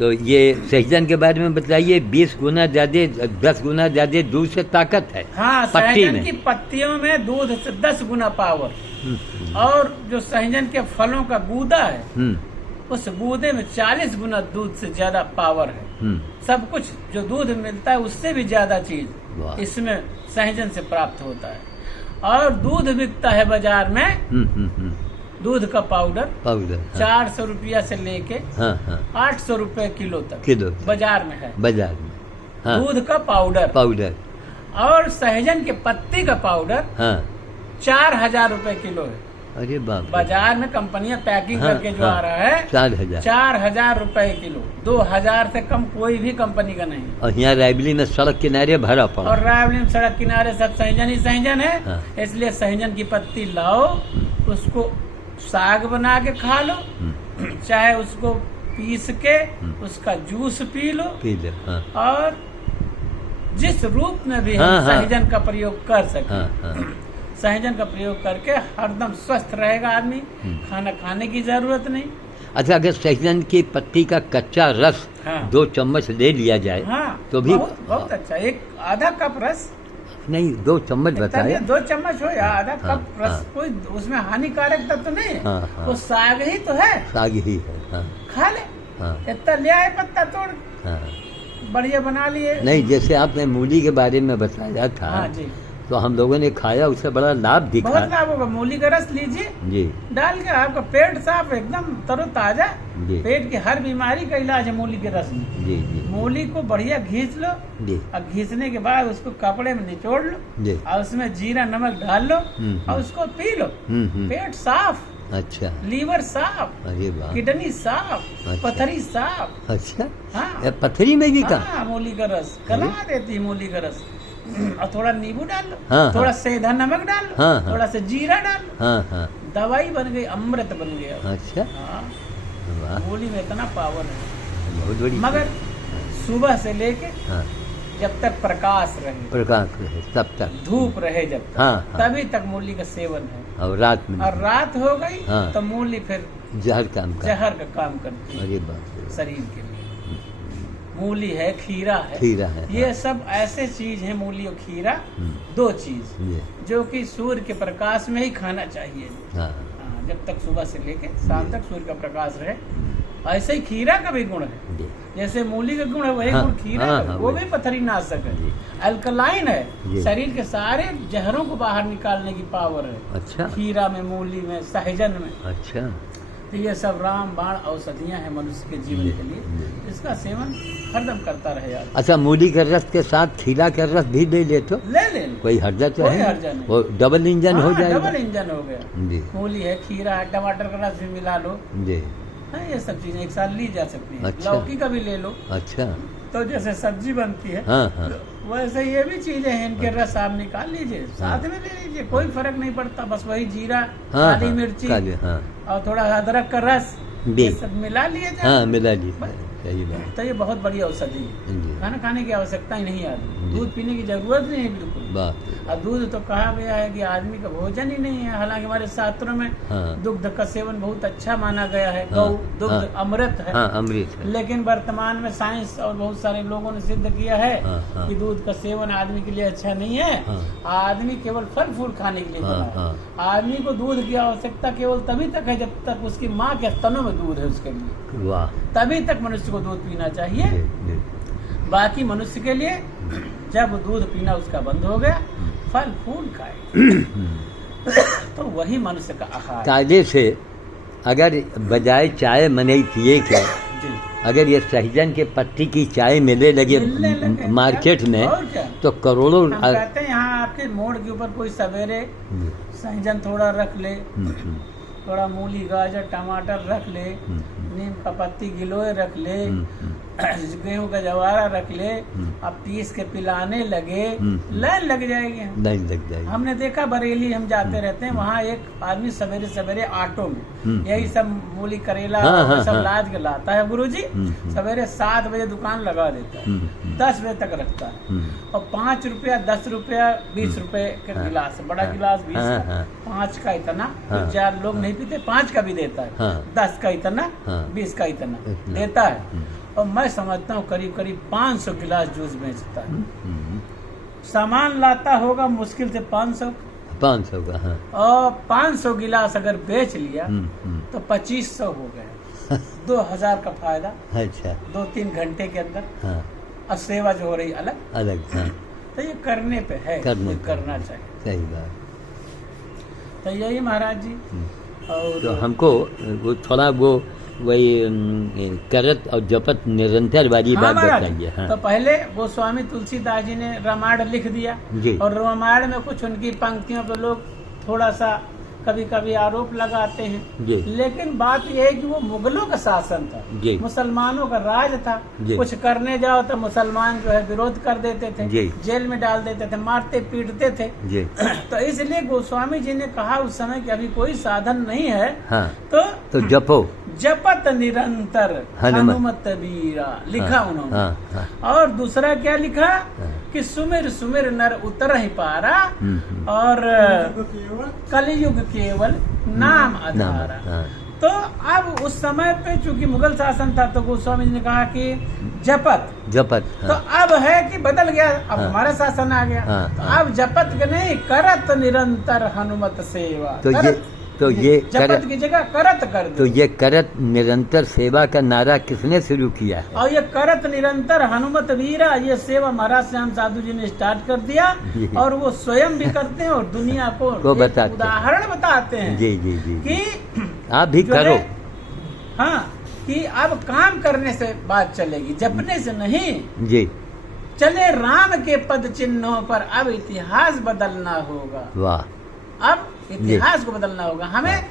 तो ये सहजन के बारे में बताइए। 20 गुना ज्यादा, 10 गुना ज्यादा दूध से ताकत है। हाँ, पत्ती सहजन में की पत्तियों में दूध से 10 गुना पावर। और जो सहजन के फलों का गूदा है, उस गूदे में 40 गुना दूध से ज्यादा पावर है। सब कुछ जो दूध मिलता है उससे भी ज्यादा चीज इसमें सहजन से प्राप्त होता है। और दूध बिकता है बाजार में, दूध का पाउडर हाँ। 400 रुपया से लेके 800 रुपए किलो तक बाजार में है। बाजार में हाँ। दूध का पाउडर और सहजन के पत्ती का पाउडर 4000 रुपए किलो है। अरे बाप, बाजार में कंपनियां पैकिंग करके जो आ रहा है 4000 रुपए किलो। 2000 से कम कोई भी कंपनी का नहीं। और यहाँ रायबली में सड़क किनारे भरा पड़ा, और रायबली में सड़क किनारे सब सहजन ही सहजन है। हाँ। इसलिए सहजन की पत्ती लाओ, उसको साग बना के खा लो, चाहे उसको पीस के उसका जूस पी लो हाँ। और जिस रूप में भी हम सहजन का प्रयोग कर सके, सहजन का प्रयोग करके हरदम स्वस्थ रहेगा आदमी। खाना खाने की जरूरत नहीं। अच्छा, अगर सहजन की पत्ती का कच्चा रस 2 चम्मच ले लिया जाए तो भी बहुत अच्छा। एक आधा कप रस नहीं, 2 चम्मच बताए। 2 चम्मच हो या आधा कप रस, कोई उसमें हानिकारक तत्व तो नहीं है। वो साग ही तो है, साग ही है। खा ले। इतना ले आए पत्ता तोड़, बढ़िया बना लिए। नहीं, जैसे आपने मूली के बारे में बताया था जी, तो हम लोगों ने खाया, उससे बड़ा लाभ दिखा। बहुत लाभ होगा। मूली का रस लीजिए जी, डाल के, आपका पेट साफ, एकदम तरोताजा। पेट की हर बीमारी का इलाज है मूली के रस में। जी जी। मूली को बढ़िया घींच लो जी, और घींचने के बाद उसको कपड़े में निचोड़ लो जी, और उसमें जीरा नमक डाल लो और उसको पी लो। पेट साफ, अच्छा, लीवर साफ, अरे वाह, किडनी साफ, अच्छा, पथरी साफ। अच्छा हाँ, पथरी में भी का मूली का रस गला देती है मूली का रस। और थोड़ा नींबू डाल लो, थोड़ा सेंधा नमक डाल लो, थोड़ा सा जीरा डाल लो, दवाई बन गई, अमृत बन गया। अच्छा, मूली में इतना पावर है, बहुत बड़ी। मगर सुबह से लेके जब तक प्रकाश रहे तब तक, धूप रहे जब तक, तभी तक मूली का सेवन है। और रात में, और रात हो गई तो मूली फिर जहर का काम करती है। अरे बाप, शरीर के लिए। मूली है, खीरा है, ये सब ऐसे चीज है, मूली और खीरा 2 चीज जो कि सूर्य के प्रकाश में ही खाना चाहिए। जब तक सुबह से लेके शाम तक सूर्य का प्रकाश रहे। ऐसे ही खीरा का भी गुण है, जैसे मूली का गुण है वही गुण खीरा का, वो भी पथरी नाशक है, अल्कलाइन है, शरीर के सारे जहरों को बाहर निकालने की पावर है। अच्छा, खीरा में, मूली में, सहजन में। अच्छा, तो ये सब रामबाण औषधियां हैं मनुष्य के जीवन के लिए, इसका सेवन हरदम करता रहे यार। अच्छा, मूली के रस के साथ खीरा का रस भी ले ले तो ले कोई हर्जा तो है, वो डबल इंजन हो जाएगा। डबल इंजन हो गया। मूली है, खीरा है, टमाटर का रस भी मिला लो जी। ये सब चीजें एक साथ ली जा सकती है। अच्छा, लौकी का भी ले लो। अच्छा, तो जैसे सब्जी बनती है वैसे ये भी चीजें हैं, इनके रस आप निकाल लीजिए, साथ में ले लीजिए, कोई फर्क नहीं पड़ता। बस वही जीरा, काली मिर्ची और थोड़ा अदरक का रस, ये सब मिला लिया जाए। मिला लीजिए, तो ये बहुत बड़ी औषधि है। खाना खाने की आवश्यकता ही नहीं आदमी, दूध पीने की जरूरत नहीं है बिल्कुल। और दूध तो कहा गया है कि आदमी का भोजन ही नहीं है। हालांकि हमारे शास्त्रों में दुग्ध का सेवन बहुत अच्छा माना गया है। गौ दुग्ध अमृत है, अमृत है। लेकिन वर्तमान में साइंस और बहुत सारे लोगों ने सिद्ध किया है कि दूध का सेवन आदमी के लिए अच्छा नहीं है। आदमी केवल फल फूल खाने के लिए बना है। आदमी को दूध की आवश्यकता केवल तभी तक है जब तक उसकी माँ के स्तनों में दूध है उसके लिए। वाह, तभी तक मनुष्य को दूध पीना चाहिए। बाकी मनुष्य के लिए जब दूध पीना उसका बंद हो गया, फल फूल खाए तो वही मनुष्य का आहार। कायदे से अगर बजाय चाय मनई पिए के अगर ये सहजन के पत्ती की चाय मिले लगे मार्केट में तो करोड़ों। हम कहते हैं यहाँ आपके मोड़ के ऊपर कोई सवेरे सहजन थोड़ा रख ले, थोड़ा मूली, गाजर, टमाटर रख ले, नीम का पत्ती गिलोय रख ले, गेहूं का जवारा रख ले, अब पीस के पिलाने लगे, लाइन लग जाएगी। लाइन लग जाएगी। हमने देखा बरेली, हम जाते रहते हैं, वहाँ एक आदमी सवेरे सवेरे ऑटो में यही सब मूली, करेला सब लाद के लाता है गुरुजी। सवेरे 7 बजे दुकान लगा देता है, 10 बजे तक रखता है। और 5 रुपया, 10 रुपया, 20 रुपए का गिलास, बड़ा गिलास 20 का, 5 का इतना। 4 लोग नहीं पीते, 5 का भी देता है, 10 का इतना, 20 का इतना देता है। और मैं समझता हूँ करीब करीब 500 गिलास जूस बेचता है। सामान लाता होगा मुश्किल से 500 का, हाँ। और 500 गिलास अगर बेच लिया तो 2500 हो गए। 2000 का फायदा। अच्छा। 2-3 घंटे के अंदर। हाँ। और सेवा जो हो रही अलग। हाँ। तो ये करने पे है, करना चाहिए। सही बात। तो यही महाराज जी। और तो हमको वो थोड़ा वो वही करत और जपत निरंतर वाली बात बताइए। हाँ। तो पहले गोस्वामी तुलसीदास जी ने रामायण लिख दिया और रामायण में कुछ उनकी पंक्तियों पे लोग थोड़ा सा कभी कभी आरोप लगाते हैं, लेकिन बात यह है कि वो मुगलों का शासन था, मुसलमानों का राज था। कुछ करने जाओ तो मुसलमान जो है विरोध कर देते थे, जेल में डाल देते थे, मारते पीटते थे। तो इसलिए गोस्वामी जी ने कहा उस समय कि अभी कोई साधन नहीं है। हाँ। तो जपत निरंतर हनुमत वीरा लिखा उन्होंने। और दूसरा क्या लिखा कि सुमिर सुमिर नर उतर ही पारा और कलयुग केवल नाम आधारा। तो अब उस समय पे चूंकि मुगल शासन था तो गोस्वामी जी ने कहा कि जपत। तो अब है कि बदल गया, अब हमारा शासन आ गया। तो अब जपत के नहीं, करत निरंतर हनुमत सेवा। तो ये जपत की जगह करत कर दो। तो ये करत निरंतर सेवा का नारा किसने शुरू किया है? और ये करत निरंतर हनुमत वीरा, ये सेवा महाराज श्याम साधु जी ने स्टार्ट कर दिया और वो स्वयं भी करते हैं और दुनिया को उदाहरण बताते हैं। जी जी जी कि आप भी करो। हाँ, कि अब काम करने से बात चलेगी, जपने से नहीं। जी। चले राम के पद चिन्हों पर, अब इतिहास बदलना होगा। वाह। अब इतिहास को बदलना होगा हमें।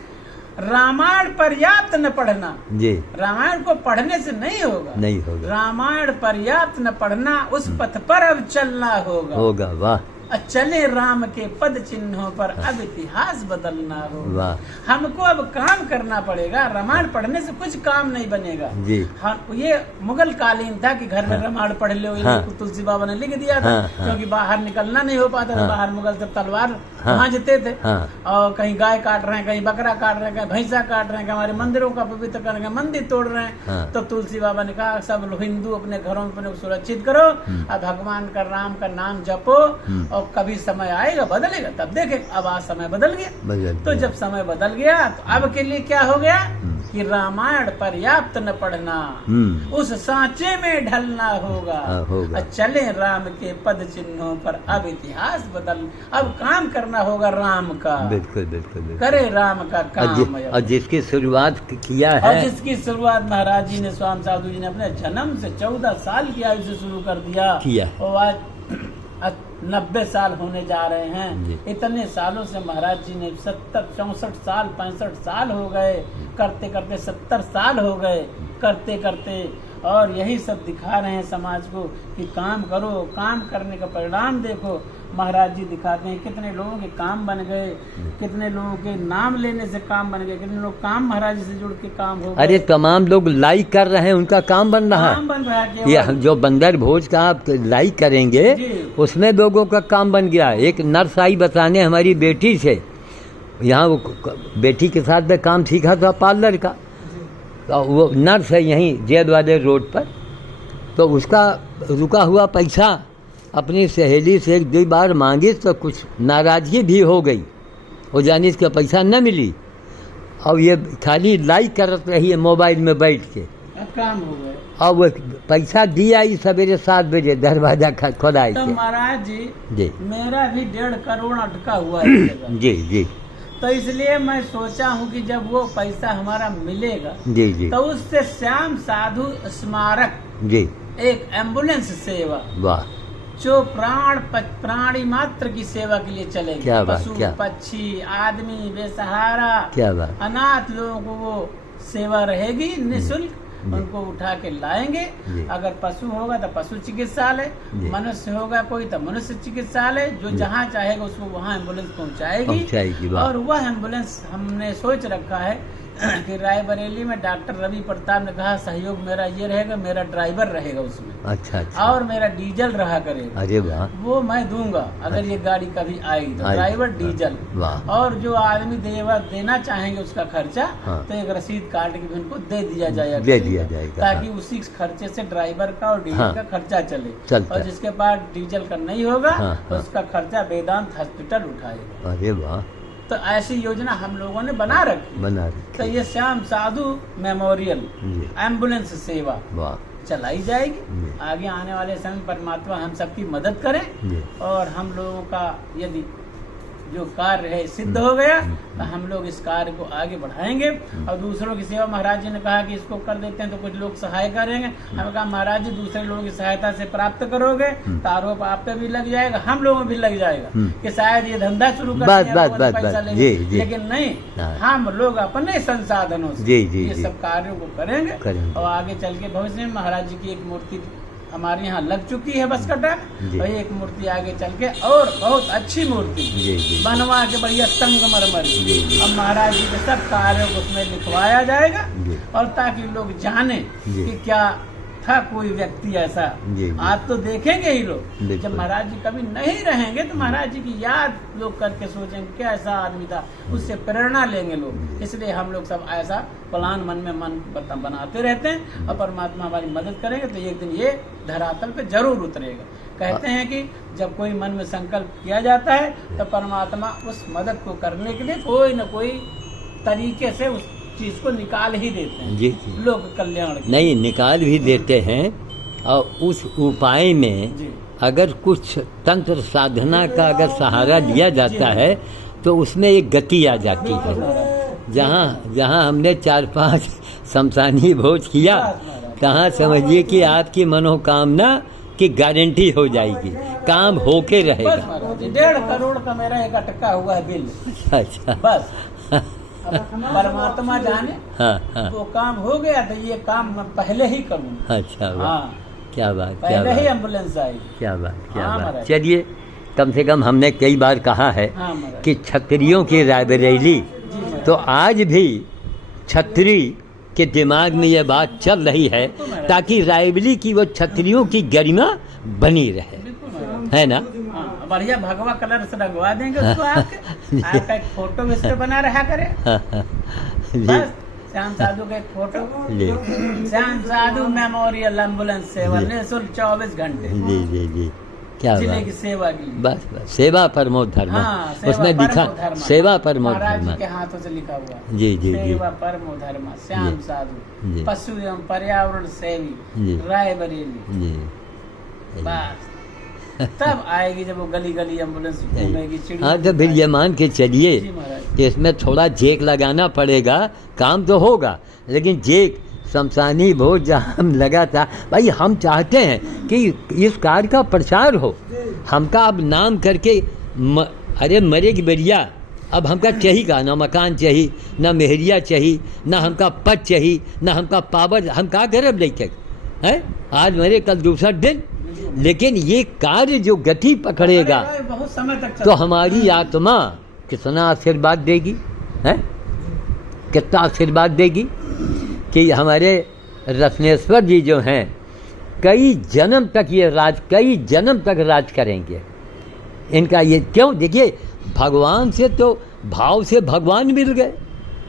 रामायण पर्याप्त न पढ़ना। जी। रामायण को पढ़ने से नहीं होगा। रामायण पर्याप्त न पढ़ना, उस पथ पर अब चलना होगा। वाह। चले राम के पद चिन्हों पर, अब इतिहास बदलना होगा। हमको अब काम करना पड़ेगा। रामायण पढ़ने से कुछ काम नहीं बनेगा। जी। ये मुगल कालीन था कि घर में रामायण पढ़ लो। तुलसी बाबा ने लिख दिया था क्योंकि बाहर निकलना नहीं हो पाता था। बाहर मुगल सब तलवार भांजते थे और कहीं गाय काट रहे हैं, कहीं बकरा काट रहे हैं, कहीं भैंसा काट रहे हैं, हमारे मंदिरों का पवित्र कर रहे हैं, मंदिर तोड़ रहे हैं। तो तुलसी बाबा ने कहा सब लोग हिंदू अपने घरों में अपने सुरक्षित करो और भगवान का राम का नाम जपो और कभी समय आएगा बदलेगा तब देखे। अब आज समय बदल गया। तो जब समय बदल गया तो अब के लिए क्या हो गया कि रामायण पर्याप्त न पढ़ना, उस सांचे में ढलना होगा। चले राम के पद चिन्हों पर, अब इतिहास बदल, अब काम करना होगा राम का। बिल्कुल। करे राम का काम। और जिसकी शुरुआत किया है, और जिसकी शुरुआत महाराज जी ने स्वामी साधु जी ने अपने जन्म से 14 साल की आयु से शुरू कर दिया। और आज 90 साल होने जा रहे हैं। इतने सालों से महाराज जी ने 64 साल 65 साल हो गए, करते करते 70 साल हो गए, करते करते। और यही सब दिखा रहे हैं समाज को कि काम करो, काम करने का परिणाम देखो। महाराज जी दिखाते हैं कितने लोगों के काम बन गए, कितने लोगों के नाम लेने से काम बन गए, कितने लोग काम महाराज जी से जुड़ के काम हो गए। अरे तमाम लोग लाइक कर रहे हैं, उनका काम बन रहा है। ये जो बंदर भोज का आप लाइक करेंगे उसमें लोगों का काम बन गया। एक नर्स आई बताने हमारी बेटी से, यहाँ वो बेटी के साथ में काम सीखा था पार्लर का। तो वो नर्स है यहीं जेल वाले रोड पर। तो उसका रुका हुआ पैसा अपनी सहेली से 1-2 बार मांगी तो कुछ नाराजगी भी हो गई, वो जानी इसका पैसा न मिली। और ये खाली लाइक करत रही है मोबाइल में बैठ के, काम हो गए। और वो पैसा दिया ही सवेरे 7 बजे दरवाजा खोदाई तो के। महाराज जी मेरा भी 1.5 करोड़ अटका हुआ है। जी। तो इसलिए मैं सोचा हूँ कि जब वो पैसा हमारा मिलेगा जी तो उससे श्याम साधु स्मारक एक एम्बुलेंस सेवा, वाह, जो प्राणी मात्र की सेवा के लिए चलेगी। पशु पक्षी आदमी बेसहारा अनाथ लोगों को वो सेवा रहेगी निःशुल्क। उनको उठा के लाएंगे। अगर पशु होगा तो पशु चिकित्सालय, मनुष्य होगा कोई तो मनुष्य चिकित्सालय, जो जहाँ चाहेगा उसको वहाँ एम्बुलेंस पहुँचाएगी। और वह एम्बुलेंस हमने सोच रखा है कि रायबरेली में डॉक्टर रवि प्रताप ने कहा सहयोग मेरा ये रहेगा, मेरा ड्राइवर रहेगा उसमें, अच्छा, अच्छा। और मेरा डीजल रहा करेगा। अरे वाह, वो मैं दूंगा अगर ये गाड़ी कभी आई तो, ड्राइवर डीजल, और जो आदमी देना चाहेंगे उसका खर्चा, तो एक रसीद काट के उनको दे दिया जाएगा, ताकि उसी खर्चे से ड्राइवर का और डीजल का खर्चा चले, और जिसके पास डीजल का नहीं होगा तो उसका खर्चा वेदांत हॉस्पिटल उठाएगा। अरे वाह, तो ऐसी योजना हम लोगों ने बना रखी। तो ये श्याम साधु मेमोरियल एम्बुलेंस सेवा चलाई जाएगी। आगे आने वाले समय परमात्मा हम सबकी मदद करें, और हम लोगों का यदि जो कार्य है सिद्ध हो गया तो हम लोग इस कार्य को आगे बढ़ाएंगे, और दूसरों की सेवा। महाराज जी ने कहा कि इसको कर देते हैं तो कुछ लोग सहाय करेंगे। हमें कहा महाराज जी दूसरे लोगों की सहायता से प्राप्त करोगे तो आरोप आप पे भी लग जाएगा, हम लोगों भी लग जाएगा कि शायद ये धंधा शुरू कर पैसा लेंगे, लेकिन नहीं, हम लोग अपने संसाधनों से ये सब कार्यों को करेंगे। और आगे चल के भविष्य में महाराज जी की एक मूर्ति हमारे यहाँ लग चुकी है बस कटा, और एक मूर्ति आगे चल के और बहुत अच्छी मूर्ति बनवा के बढ़िया संगमरमर, अब महाराज जी के सब कार्यों को उसमें लिखवाया जाएगा, और ताकि लोग जाने कि क्या था कोई व्यक्ति ऐसा। आज तो देखेंगे ही लोग, जब महाराज जी कभी नहीं रहेंगे तो महाराज जी की याद लोग करके सोचेंगे क्या ऐसा आदमी था, उससे प्रेरणा लेंगे लोग। इसलिए हम लोग सब ऐसा प्लान मन में बनाते रहते हैं, और परमात्मा हमारी मदद करेंगे तो एक दिन ये धरातल पे जरूर उतरेगा। कहते हैं कि जब कोई मन में संकल्प किया जाता है तो परमात्मा उस मदद को करने के लिए कोई न कोई तरीके से उस चीज को निकाल ही देते हैं। जी, लोक कल्याण नहीं, निकाल भी देते हैं, और उस उपाय में अगर कुछ तंत्र साधना का अगर सहारा लिया जाता है तो उसमें एक गति आ जाती है। जहाँ हमने 4-5 शमशानी भोज किया, तहाँ समझिए कि आपकी मनोकामना की गारंटी हो जाएगी, काम होके रहेगा। 1.5 करोड़ का मेरा एक अटका हुआ है बिल। अच्छा, बस परमात्मा जाने। वो काम हो गया तो ये काम मैं पहले ही करूँ। अच्छा, क्या बात, पहले ही एम्बुलेंस आई। क्या बात। चलिए, कम से कम हमने कई बार कहा है कि क्षत्रियों की रायबरेली, तो आज भी क्षत्रिय के दिमाग में ये बात चल रही है, ताकि रायबरेली की वो क्षत्रियों की गरिमा बनी रहे, है ना। बढ़िया भगवा कलर से रंगवा देंगे उसको, आपका एक फोटो इस पे बना रहा करे। बस श्याम साधु का एक फोटो, श्याम साधु मेमोरियल एम्बुलेंस सेवा, निःशुल्क 24 घंटे। जी, क्या जिले की सेवा की। बस सेवा परमो धर्म, उसमें लिखा सेवा परमो धर्म के हाथों से लिखा हुआ। जी, सेवा परमो धर्म, श्याम साधु पशु एवं पर्यावरण सेवी रायबरेली। बस तब आएगी जब वो गली गली एम्बुलेंस घूमेगी। हाँ, तो फिर ये मान के चलिए कि इसमें थोड़ा जेक लगाना पड़ेगा, काम तो होगा, लेकिन जेक शमशानी भोज जहाँ हम लगा था, भाई हम चाहते हैं कि इस कार्य का प्रचार हो। हमका अब नाम करके अरे मरे की बढ़िया, अब हमका चाहिए का ना मकान चाहिए, ना मेहरिया चाहिए, ना हमका पद चाहिए, ना हमका पावर, हम का गरब लेके है। आज मरे कल दूसरा दिन, लेकिन ये कार्य जो गति पकड़ेगा बहुत समय तक तो हमारी आत्मा कितना आशीर्वाद देगी, है कितना आशीर्वाद देगी कि हमारे रत्नेश्वर जी जो हैं कई जन्म तक राज करेंगे। इनका ये क्यों, देखिए भगवान से तो भाव से भगवान मिल गए,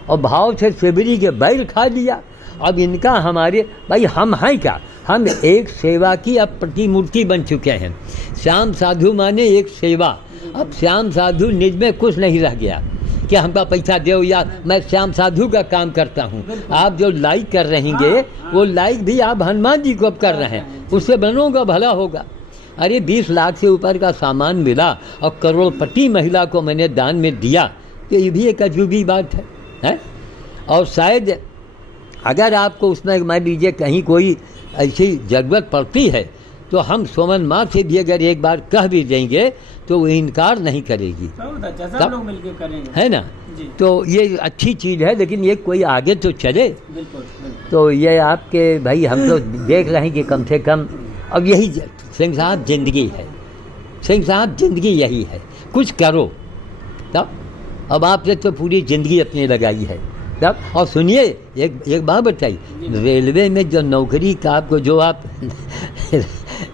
और भाव से शिवरी के बैल खा लिया। अब इनका हमारे, भाई हम हैं क्या, हम एक सेवा की अब प्रतिमूर्ति बन चुके हैं। श्याम साधु माने एक सेवा। अब श्याम साधु निज में कुछ नहीं रह गया कि हमका पैसा दो या मैं श्याम साधु का काम करता हूँ। आप जो लाइक कर रहेंगे वो लाइक भी आप हनुमान जी को अब कर रहे हैं, उससे बनोगा भला होगा। अरे 20 लाख से ऊपर का सामान मिला और करोड़पति महिला को मैंने दान में दिया, तो ये भी एक अजूबी बात है? और शायद अगर आपको उसमें मान लीजिए कहीं कोई ऐसी ज़रूरत पड़ती है तो हम सोमन माँ से भी अगर एक बार कह भी देंगे तो वो इनकार नहीं करेगी, सब लोग मिलकर करेंगे, है ना। तो ये अच्छी चीज़ है, लेकिन ये कोई आगे तो चले। बिल्कुल। तो ये आपके भाई हम तो देख रहे हैं कि कम से कम अब यही सिंह साहब जिंदगी है, सिंह साहब जिंदगी यही है, कुछ करो तब। अब आपने तो पूरी ज़िंदगी अपनी लगाई है, तब और सुनिए एक बात बताइए, रेलवे में जो नौकरी का आपको जो आप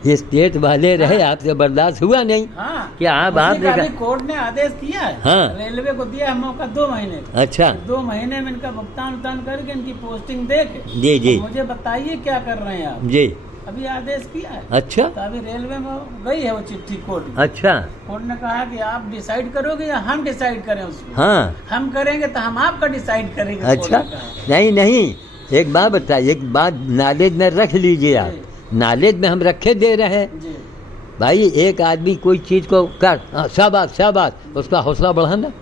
स्टेट वाले रहे, आपसे बर्दाश्त हुआ नहीं? हाँ, क्या आप देखा कोर्ट ने आदेश किया है, हाँ, रेलवे को दिया है मौका 2 महीने। अच्छा, 2 महीने में इनका भुगतान करके इनकी पोस्टिंग दे के जी जी मुझे बताइए क्या कर रहे हैं आप जी। अभी आदेश किया है। अच्छा, तो अभी रेलवे में गई है वो चिट्ठी कोर्ट में। अच्छा, कोर्ट ने कहा कि आप डिसाइड करोगे या हम डिसाइड करें उसको? हाँ, हम करेंगे तो हम आपका डिसाइड करेंगे। अच्छा, नहीं, एक बात बताइए, एक बात नॉलेज में रख लीजिए आप, नॉलेज में हम रखे दे रहे हैं भाई। एक आदमी कोई चीज़ को कर, शाबाश, उसका हौसला बढ़ाना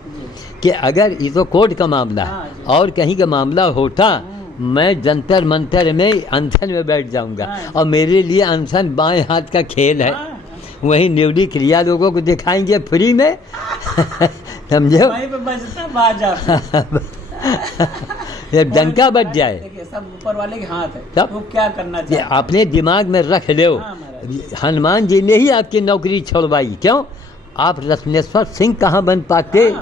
कि अगर ये तो कोर्ट का मामला है और कहीं का मामला होता, मैं जंतर मंतर में अनशन में बैठ जाऊंगा और मेरे लिए अनशन बाएं हाथ का खेल है। वही निवडी क्रिया लोगों को दिखाएंगे फ्री में समझो, डंका बच जाए। सब ऊपर वाले के हाथ है, तब वो क्या करना चाहिए अपने दिमाग में रख लो। हनुमान जी ने ही आपकी नौकरी छोड़वाई, क्यों? आप रत्नेश्वर सिंह कहाँ बन पाते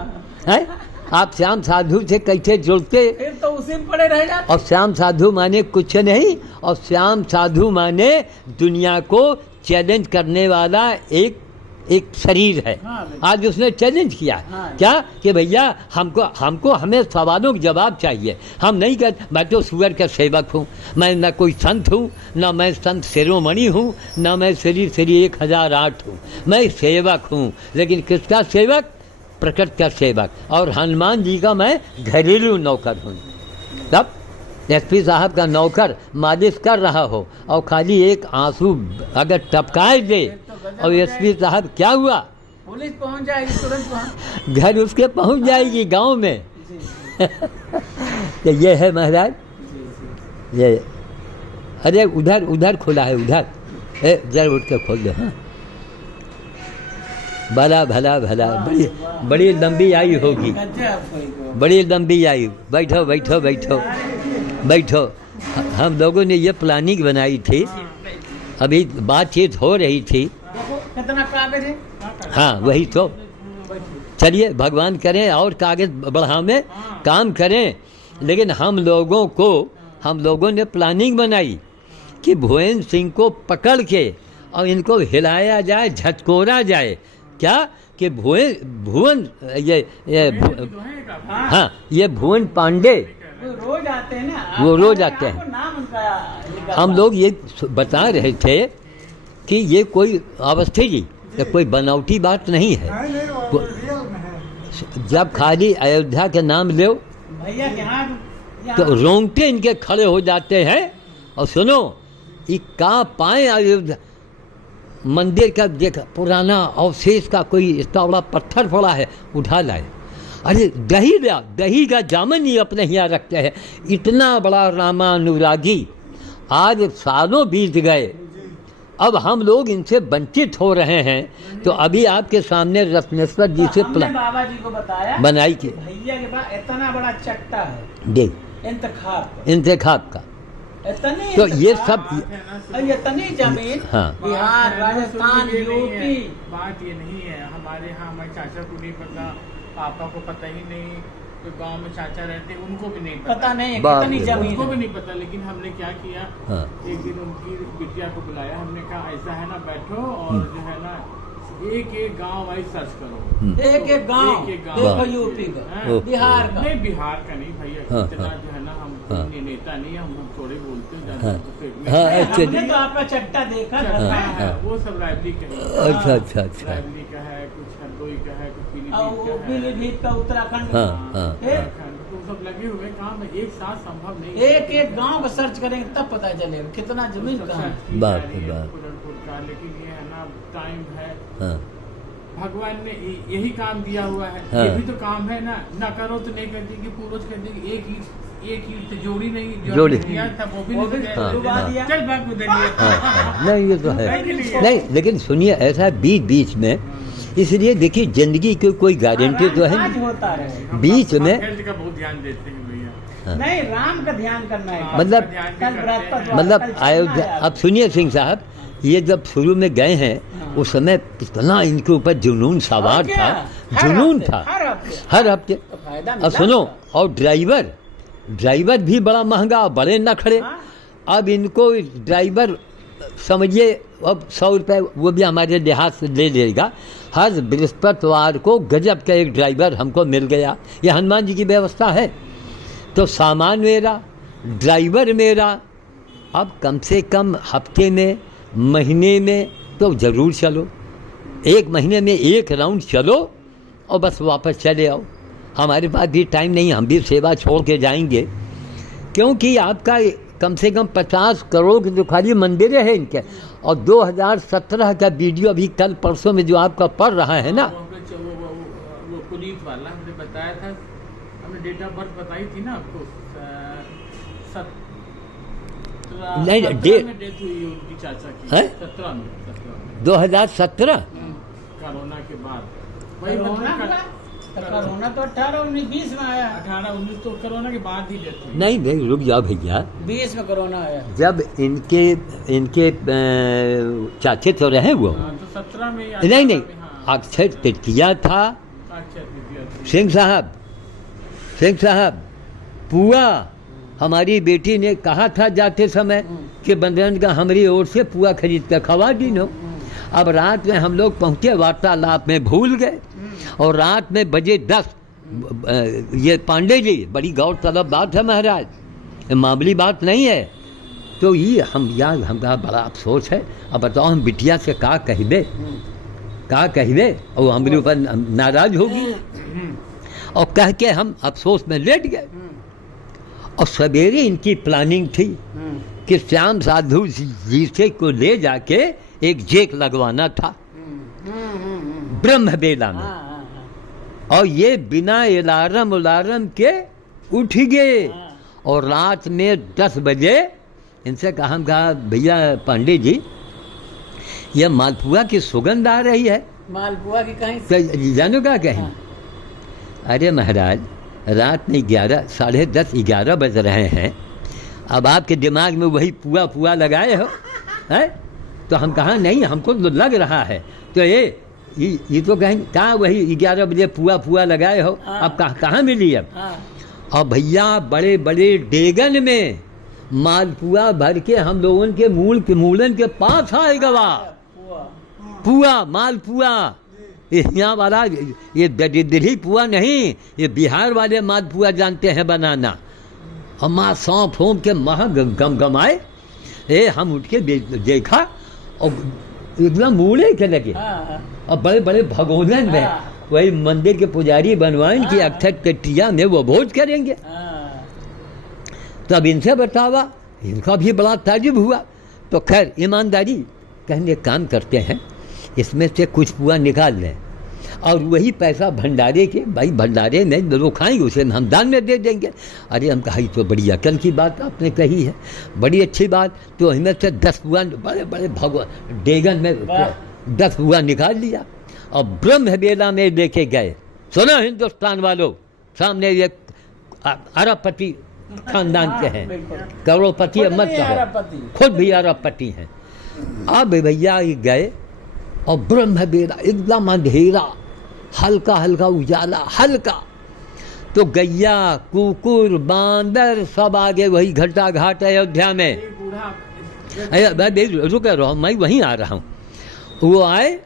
हैं? आप श्याम साधु से कैसे जुड़ते? फिर तो उसी में पड़े रह जाते। और श्याम साधु माने कुछ नहीं, और श्याम साधु माने दुनिया को चैलेंज करने वाला एक शरीर है। आज उसने चैलेंज किया, क्या कि भैया हमको हमें सवालों के जवाब चाहिए। हम नहीं कर, मैं तो सुअर का सेवक हूँ, मैं न कोई संत हूँ, न मैं संत शिरोमणि हूँ, न मैं श्री 1008 हूँ, मैं सेवक हूँ। लेकिन किसका सेवक? प्रकृति का सेवक। और हनुमान जी का मैं घरेलू नौकर हूँ। तब एसपी साहब का नौकर मालिश कर रहा हो और खाली एक आंसू अगर टपकाए दे और एसपी साहब क्या हुआ? पुलिस पहुंच जाएगी तुरंत, घर उसके पहुंच जाएगी गांव में। तो ये है महाराज, ये अरे उधर खुला है, उधर जरा उठ के खोल दो। हाँ, भला बड़ी लंबी आई होगी, बड़ी लंबी आई। बैठो। हम लोगों ने ये प्लानिंग बनाई थी, अभी बातचीत हो रही थी। कितना कागज है? हाँ, वही तो। चलिए भगवान करें और कागज बढ़ावे, काम करें। लेकिन हम लोगों ने प्लानिंग बनाई कि भुवन सिंह को पकड़ के और इनको हिलाया जाए, झटकोरा जाए। क्या कि भुवन ये भुवन पांडे रोज आते हैं ना, वो रोज आते हैं। नाम उनका हम लोग ये बता रहे थे कि ये कोई अवस्थी जी, ये कोई बनावटी बात नहीं है। जब खाली अयोध्या के नाम लो भैया तो रोंगटे इनके खड़े हो जाते हैं। और सुनो, ये कहाँ पाए अयोध्या मंदिर का देखा, पुराना अवशेष का कोई इतना बड़ा पत्थर पड़ा है, उठा लाए। अरे दही का जामन ही अपने यहाँ रखते हैं। इतना बड़ा रामानुरागी, आज सालों बीत गए, अब हम लोग इनसे वंचित हो रहे हैं। तो अभी आपके सामने रत्नेश्वर जी से बाबा जी को बताया बनाई की भैया के पास इतना बड़ा चट्टा है देख इंतखाब का। तो ये सब इतनी जमीन, हाँ, बिहार, राजस्थान, यूपी। बात ये नहीं है, हमारे यहाँ हमारे चाचा को नहीं पता, पापा को पता ही नहीं, तो गांव में चाचा रहते उनको भी नहीं पता नहीं कितनी जमीन, उनको भी नहीं पता। लेकिन हमने क्या किया, हाँ, एक दिन उनकी बिटिया को बुलाया, हमने कहा ऐसा है ना, बैठो और जो है ना एक गांव वाइज सर्च करो। एक गांव देखो, यूपी का, बिहार का। नहीं, बिहार का नहीं भैया, इतना जो है ना हम नेता नहीं, हम थोड़े बोलते हैं। हमने तो आपका चट्टा देखा है, वो सब रायबरी का है। अच्छा रायबरी का है, कुछ हरदोई का है, कुछ पीलीभीत का, उत्तराखंड, तो सब लगे हुए काम है, एक साथ संभव नहीं। एक गांव का सर्च करेंगे तब पता चलेगा कितना जमीन कहाँ है। लेकिन ये है ना, टाइम है, भगवान ने यही काम दिया हुआ है। ये भी तो काम है ना करो तो नहीं कर देंगे, पूर्वज कर देंगे। एक ही जोड़ी नहीं जोड़ी किया था, वो भी नहीं। चल बात बदलिए। नहीं, ये तो है नहीं। लेकिन सुनिए, ऐसा बीच में, इसलिए देखिए जिंदगी की कोई गारंटी तो है नहीं। बीच में बहुत ध्यान देते हैं भैया। नहीं, राम का ध्यान करना है। मतलब अयोध्या। अब सुनिए सिंह साहब, ये जब शुरू में गए हैं उस समय इतना इनके ऊपर जुनून सवार था, जुनून था हर हफ्ते। अब सुनो, और ड्राइवर भी बड़ा महंगा, बड़े नखरे। अब इनको ड्राइवर समझिए अब 100 रुपये वो भी हमारे लिहाज से ले लेगा। हर बृहस्पतिवार को गजब का एक ड्राइवर हमको मिल गया। ये हनुमान जी की व्यवस्था है। तो सामान मेरा, ड्राइवर मेरा। अब कम से कम हफ्ते में, महीने में तो ज़रूर चलो, 1 महीने में 1 राउंड चलो और बस वापस चले आओ। हमारे पास भी टाइम नहीं, हम भी सेवा छोड़ के जाएंगे, क्योंकि आपका कम से कम 50 करोड़ की जो खाली मंदिरें हैं इनके। और 2017 का वीडियो अभी कल परसों में जो आपका पढ़ रहा है ना, वो पुनीत वाला हमने बताया था, हमने डेट ऑफ बर्थ बताई थी ना आपको। नहीं, डेथ हुई उनकी चाचा की 17 में 2017 कोरोना के बाद। कोरोना तो 18-19-20 में आया। 18-19 तो कोरोना के बाद ही डेथ हुई। नहीं रुक जाओ भैया, 20 में कोरोना आया। जब इनके चाचे तो रहे वो, तो 17 में नहीं अक्षय तृतीया था। सिंह साहब पुआ हमारी बेटी ने कहा था जाते समय कि बंदरन का हमारी ओर से पुआ खरीद कर खवा दी नो। अब रात में हम लोग पहुँचे, वार्तालाप में भूल गए और रात में बजे 10 ये पांडे जी, बड़ी गौरतलब बात है महाराज, मामूली बात नहीं है। तो ये हमका बड़ा अफसोस है। अब बताओ हम बिटिया से का कहबे और हमारे ऊपर नाराज होगी। और कह के हम अफसोस में लेट गए। और सवेरे इनकी प्लानिंग थी कि श्याम साधु जी से को ले जाके एक जेक लगवाना था ब्रह्म बेला में। और ये बिना अलार्म के उठ गए और रात में 10 बजे इनसे कहा भैया पांडे जी, यह मालपुआ की सुगंध आ रही है। मालपुआ की कहीं जानो क्या कहीं? अरे महाराज, रात में 11, 10:30, 11 बज रहे हैं। अब आपके दिमाग में वही पुआ लगाए हो है? तो हम कहा नहीं, हमको तो लग रहा है। तो ये तो कहीं कहाँ वही 11 बजे पुआ लगाए हो। अब कहाँ मिली अब? और भैया बड़े बड़े डेगन में मालपुआ भर के हम लोगों के मूलन के पास आएगा पुआ, मालपुआ। यहाँ वाला ये दिल्ली पुआ नहीं, ये बिहार वाले मालपुआ जानते हैं बनाना। हम सौंफ होंफ के महा गमाए। हम उठ के देखा और एकदम मूड़े के लगे। और बड़े बड़े भगोनन में वही मंदिर के पुजारी बनवाइन की अक्षय तृतीया में वो भोज करेंगे। तो अब इनसे बतावा, इनका भी बड़ा ताजुब हुआ। तो खैर ईमानदारी कहने काम करते हैं, इसमें से कुछ पुआ निकाल लें और वही पैसा भंडारे के, भाई भंडारे में लोग खाएंगे, उसे हम दान में दे देंगे। अरे हम कहा तो बड़ी अकल की बात आपने कही है, बड़ी अच्छी बात। तो हमें से 10 पुआ बड़े बड़े भगवान डेगन में 10 पुआ निकाल लिया और ब्रह्म बेला में लेके गए। सुना हिंदुस्तान वालों, सामने ये अरबपति खानदान के हैं, करोड़पति मत कहो, खुद भी अरबपति हैं। अब भैया गए और ब्रह्म बेला एकदम अंधेरा, हल्का हल्का उजाला, हल्का। तो गैया, कुकुर, बांदर सब आगे वही घंटा घाट अयोध्या में। रुक रहो, मैं वहीं आ रहा हूँ। वो आए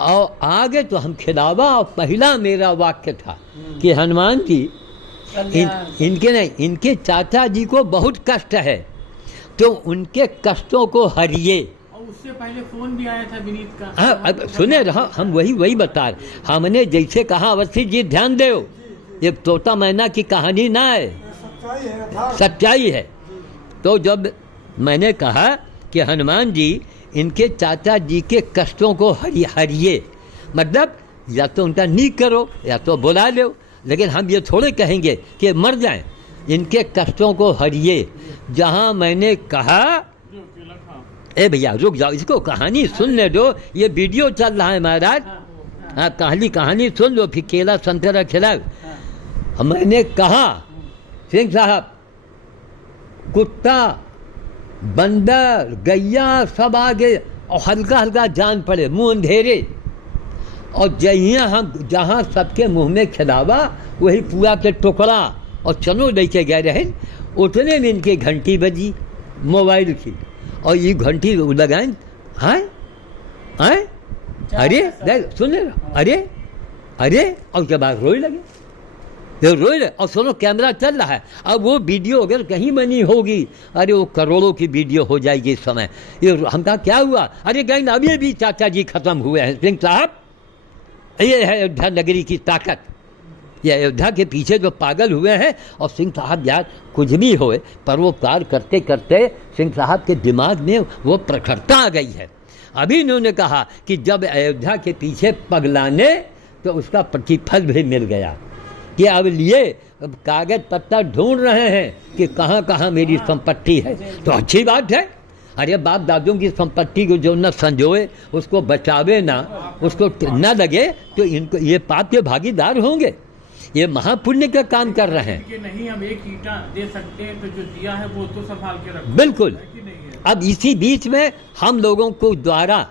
और आगे तो हम खिलावा। और पहला मेरा वाक्य था कि हनुमान जी इनके चाचा जी को बहुत कष्ट है, तो उनके कष्टों को हरिए। उससे पहले फोन भी आया था विनीत का। हाँ, अब सुने रहो, हम वही बता रहे। हमने जैसे कहा अवस्थी जी ध्यान दो, ये तोता मैना की कहानी ना है, सच्चाई है। तो जब मैंने कहा कि हनुमान जी इनके चाचा जी के कष्टों को हरिए, मतलब या तो उनका नीक करो या तो बुला लो, लेकिन हम ये थोड़े कहेंगे कि मर जाएं। इनके कष्टों को हरिए। जहाँ मैंने कहा भैया रुक जाओ, इसको कहानी सुनने दो, ये वीडियो चल रहा है महाराज। हाँ, कहानी सुन लो, फिर केला संतरा खिलाओ। मैंने कहा सिंह साहब, कुत्ता, बंदर, गैया सब आगे और हल्का हल्का जान पड़े, मुंह अंधेरे। और जहाँ सबके मुंह में खिलावा वही पुआ के टुकड़ा और चलो लेके गए रहे। उतने में इनके घंटी बजी मोबाइल की, और ये घंटी लगाए, हाँ अरे सुन अरे अरे, और के बाद रोए लगे, तो रोए लगे। और सुनो कैमरा चल रहा है। अब वो वीडियो अगर कहीं बनी होगी, अरे वो करोड़ों की वीडियो हो जाएगी इस समय। ये हम कहा क्या हुआ, अरे कहीं अभी भी चाचा जी खत्म हुए हैं। सिंह साहब, ये है अयोध्या नगरी की ताकत, ये अयोध्या के पीछे जो पागल हुए हैं। और सिंह साहब यार कुछ भी होए, परोपकार करते करते सिंह साहब के दिमाग में वो प्रखरता आ गई है। अभी इन्होंने कहा कि जब अयोध्या के पीछे पगलाने तो उसका प्रतिफल भी मिल गया, कि अब लिए अब कागज पत्तर ढूंढ रहे हैं कि कहाँ कहाँ मेरी संपत्ति है। तो अच्छी बात है, अरे बाप दादों की संपत्ति को जो न संजोए, उसको बचावे ना, उसको न लगे, तो इनको ये पाप के भागीदार होंगे। ये महापुण्य का काम कर रहे हैं। कि नहीं हम एक ईंटा दे सकते हैं, तो जो दिया है वो तो संभाल के रखो। बिल्कुल। अब इसी बीच में हम लोगों को द्वारा,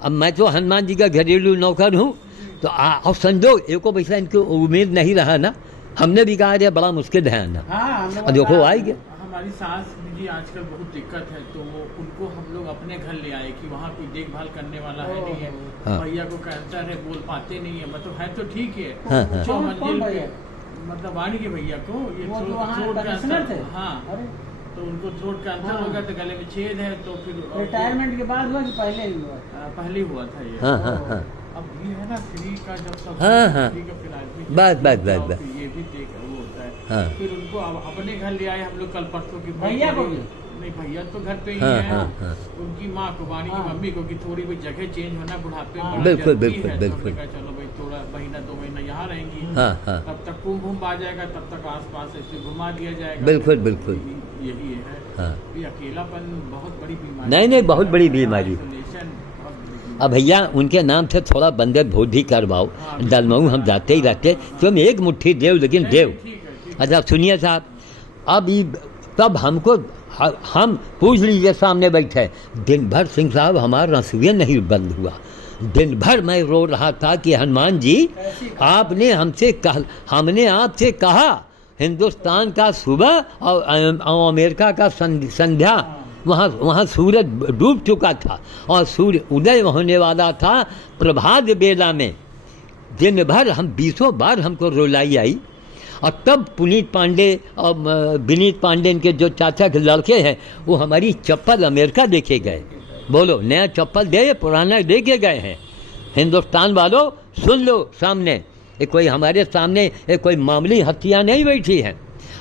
अब मैं तो हनुमान जी का घरेलू नौकर हूँ, तो और संजो एको पैसा इनको उम्मीद नहीं रहा ना, हमने भी कहा अरे बड़ा मुश्किल है ना। और देखो आएंगे। हमारी सास जी आजकल बहुत दिक्कत है, तो वो उनको हम लोग अपने घर ले आए कि वहाँ कोई देखभाल करने वाला है नहीं है। हाँ। भैया को कैंसर है, बोल पाते नहीं है, मतलब है तो ठीक है। हाँ, हाँ। 6 मंजिल पे, मतलब वाणी के भैया को ये थ्रोट कैंसर थे। हाँ, तो उनको थ्रोट कैंसर हो गया, तो गले में छेद है। तो फिर रिटायरमेंट के बाद हुआ कि पहले ही हुआ? पहले हुआ था ये। हाँ हाँ हाँ। अब ये है ना फ्री का, जब सब हाँ, हाँ। फ्री का फिलहाल बस ये भी देख वो होता है। हाँ। फिर उनको अब अपने घर ले आए हम लोग कल परसों की। भैया को भी? नहीं, भैया तो घर पे ही हाँ, है। हाँ, हाँ। उनकी माँ को, वाणी की मम्मी को, कि थोड़ी भी जगह चेंज होना बुढ़ापे में बड़ा बिल्कुल, जरूरी बिल्कुल, है। बिल्कुल। तो हमने कहा चलो भाई थोड़ा महीना 2 महीना यहाँ रहेंगी। हाँ, हाँ। तब तक कुंभ आ जाएगा, तब तक आसपास ऐसे घुमा दिया जाएगा। बिल्कुल, बिल्कुल। यही है। हाँ। ये अकेलापन बहुत बड़ी बीमारी। नहीं बहुत बड़ी बीमारी। Isolation बहुत अब भैया उनके नाम से थोड़ा बंदर भोज करवाओ, दलमऊ हम जाते ही रहते, तुम एक मुट्ठी देव लेकिन देव। अच्छा सुनिए साहब, अब तब हमको हम पूछ लीजिए, सामने बैठे दिन भर सिंह साहब हमारा रसुए नहीं बंद हुआ। दिन भर मैं रो रहा था कि हनुमान जी आपने हमने आपसे कहा हिंदुस्तान का सुबह और अमेरिका का संध्या, वहाँ सूरज डूब चुका था और सूर्य उदय होने वाला था प्रभात बेला में। दिन भर हम 20 बार हमको रुलाई आई। और तब पुनीत पांडे और विनीत पांडे के जो चाचा के लड़के हैं, वो हमारी चप्पल अमेरिका देखे गए। बोलो नया चप्पल दे, पुराना दे के गए हैं। हिंदुस्तान वालों सुन लो, सामने ये कोई हमारे सामने ये कोई मामूली हत्या नहीं बैठी है।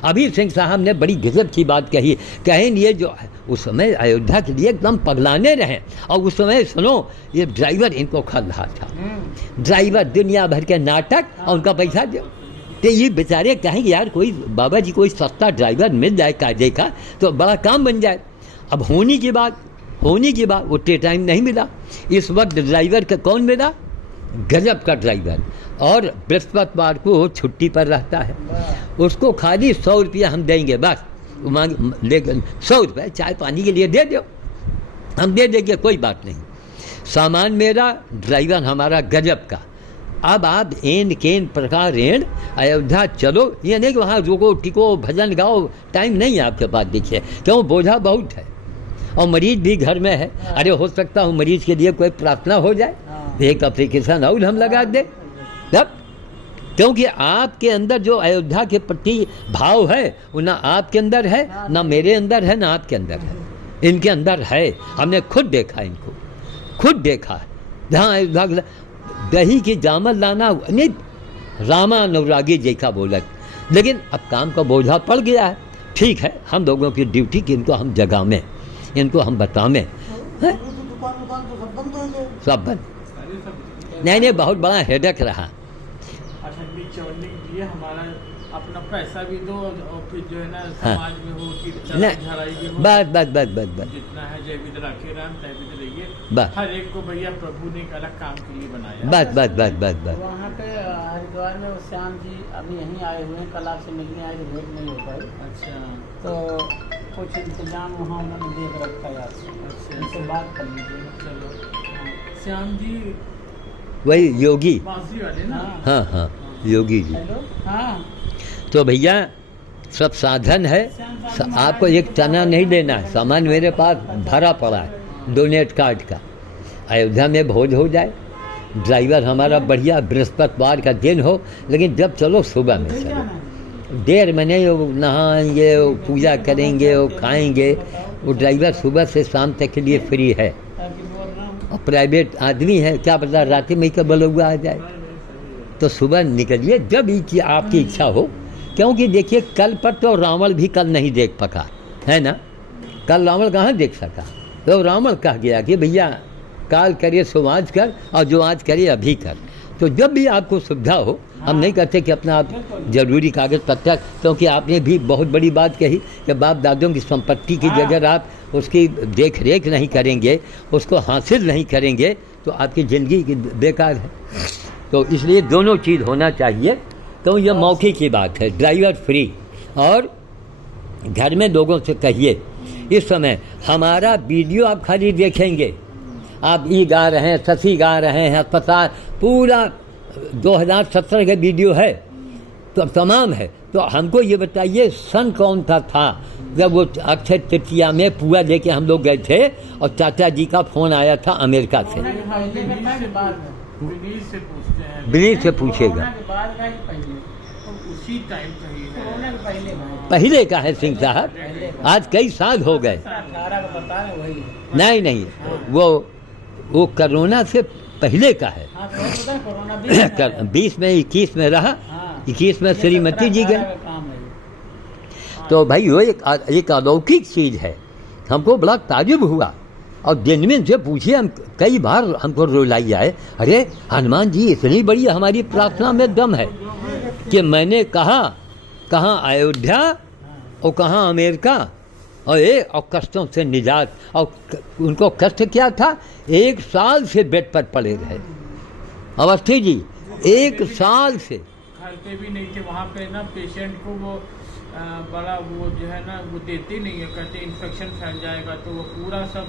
अभी सिंह साहब ने बड़ी गजब की बात कही, कहें ये जो उस समय अयोध्या के लिए एकदम पगलाने रहे। और उस समय सुनो, ये ड्राइवर इनको खल रहा था, ड्राइवर दुनिया भर के नाटक, और उनका पैसा दो। तो ये बेचारे कहेंगे यार कोई बाबा जी कोई सस्ता ड्राइवर मिल जाए कायदे का तो बड़ा काम बन जाए। अब होने के बाद उतने टाइम नहीं मिला। इस वक्त ड्राइवर का कौन मिला? गजब का ड्राइवर, और बृहस्पतिवार को छुट्टी पर रहता है। उसको खाली 100 रुपया हम देंगे, बस लेकिन 100 रुपये चाय पानी के लिए दे दो, हम दे देंगे, कोई बात नहीं। सामान मेरा, ड्राइवर हमारा गजब का। अब आप एन केन प्रकार अयोध्या चलो, ये नहीं कि वहाँ रुको टिको भजन गाओ, टाइम नहीं है आपके पास। देखिए क्यों, बोझा बहुत है और मरीज भी घर में है। अरे हो सकता हूँ मरीज के लिए कोई प्रार्थना हो जाए, एक एप्लीकेशन और हम लगा दे तब, क्योंकि आपके अंदर जो अयोध्या के प्रति भाव है वो ना आपके अंदर है, ना मेरे अंदर है, ना आपके अंदर है, इनके अंदर है। हमने खुद देखा, इनको खुद देखा। जहाँ अयोध्या दही की जामल लाना नहीं, रामा अनुरागी जी का बोलत, लेकिन अब काम का बोझा पड़ गया है। ठीक है, हम लोगों की ड्यूटी कि इनको हम जगह में, इनको हम बतावें। सब बंद, नहीं बहुत बड़ा हेडेक रहा। ये हमारा अपना पैसा भी दो और फिर जो है ना समाज में हो कि भी हो, बस जितना है जय विद राखे राम तय विद रहिए, हर एक को भैया प्रभु ने एक अलग काम के लिए बनाया। बस वहाँ पे हरिद्वार में श्याम जी अभी यहीं आए हुए हैं, कल आपसे मिलने आए तो भेंट नहीं हो पाई। अच्छा, तो कुछ इंतजाम वहाँ उन्होंने देख रखा है, अच्छा उनसे बात कर लीजिए। चलो, श्याम जी वही योगी, बांसुरी वाले ना? हाँ योगी जी। हेलो, हाँ। तो भैया सब साधन है। आपको एक चना नहीं लेना है, सामान मेरे पास भरा पड़ा है डोनेट कार्ड का। अयोध्या में भोज हो जाए, ड्राइवर हमारा बढ़िया, बृहस्पतिवार का दिन हो, लेकिन जब चलो सुबह में चलो, देर में नहीं। वो नहाएंगे, वो पूजा करेंगे, वो खाएंगे। वो ड्राइवर सुबह से शाम तक के लिए फ्री है, और प्राइवेट आदमी है, क्या पता रात में कब बलौआ आ जाए। तो सुबह निकलिए जब आपकी इच्छा हो, क्योंकि देखिए कल पर तो रावण भी कल नहीं देख पका, है ना। कल रावण कहाँ देख सका, तो रावण कह गया कि भैया काल करिए सो आज कर, और जो आज करिए अभी कर। तो जब भी आपको सुविधा हो, हम नहीं कहते कि अपना आप जरूरी कागज पत्तर, क्योंकि आपने भी बहुत बड़ी बात कही कि बाप दादों की संपत्ति की अगर आप उसकी देख रेख नहीं करेंगे, उसको हासिल नहीं करेंगे, तो आपकी ज़िंदगी बेकार है। तो इसलिए दोनों चीज़ होना चाहिए। तो यह मौके की बात है, ड्राइवर फ्री। और घर में लोगों से कहिए, इस समय हमारा वीडियो आप खाली देखेंगे, आप ई गा रहे हैं, शशि गा रहे हैं, अस्पताल पूरा 2017 का वीडियो है, तो तमाम है। तो हमको ये बताइए सन कौन था जब वो अक्षय तृतीया में पुआ लेके हम लोग गए थे, और चाचा जी का फ़ोन आया था अमेरिका से। विनीत से पूछेगा, पहले का है सिंह साहब, आज कई साल हो गए। नहीं, वो कोरोना से पहले का है। 20 में 21 में रहा, 21 में श्रीमती जी गए। तो भाई वो एक अलौकिक चीज़ है, हमको बड़ा ताजुब हुआ। और दिन में से पूछिए, हम कई बार हमको रुलाई आए, अरे हनुमान जी इतनी बड़ी हमारी प्रार्थना में दम है कि मैंने कहाँ अयोध्या और कहाँ अमेरिका, और कष्टों से निजात। और उनको कष्ट क्या था, 1 साल से बेड पर पड़े रहे अवस्थी जी, 1 साल से घर पे भी नहीं थे। वहाँ पे ना पेशेंट को वो बड़ा वो जो है ना वो देते नहीं है, कहते इन्फेक्शन फैल जाएगा, तो वो पूरा सब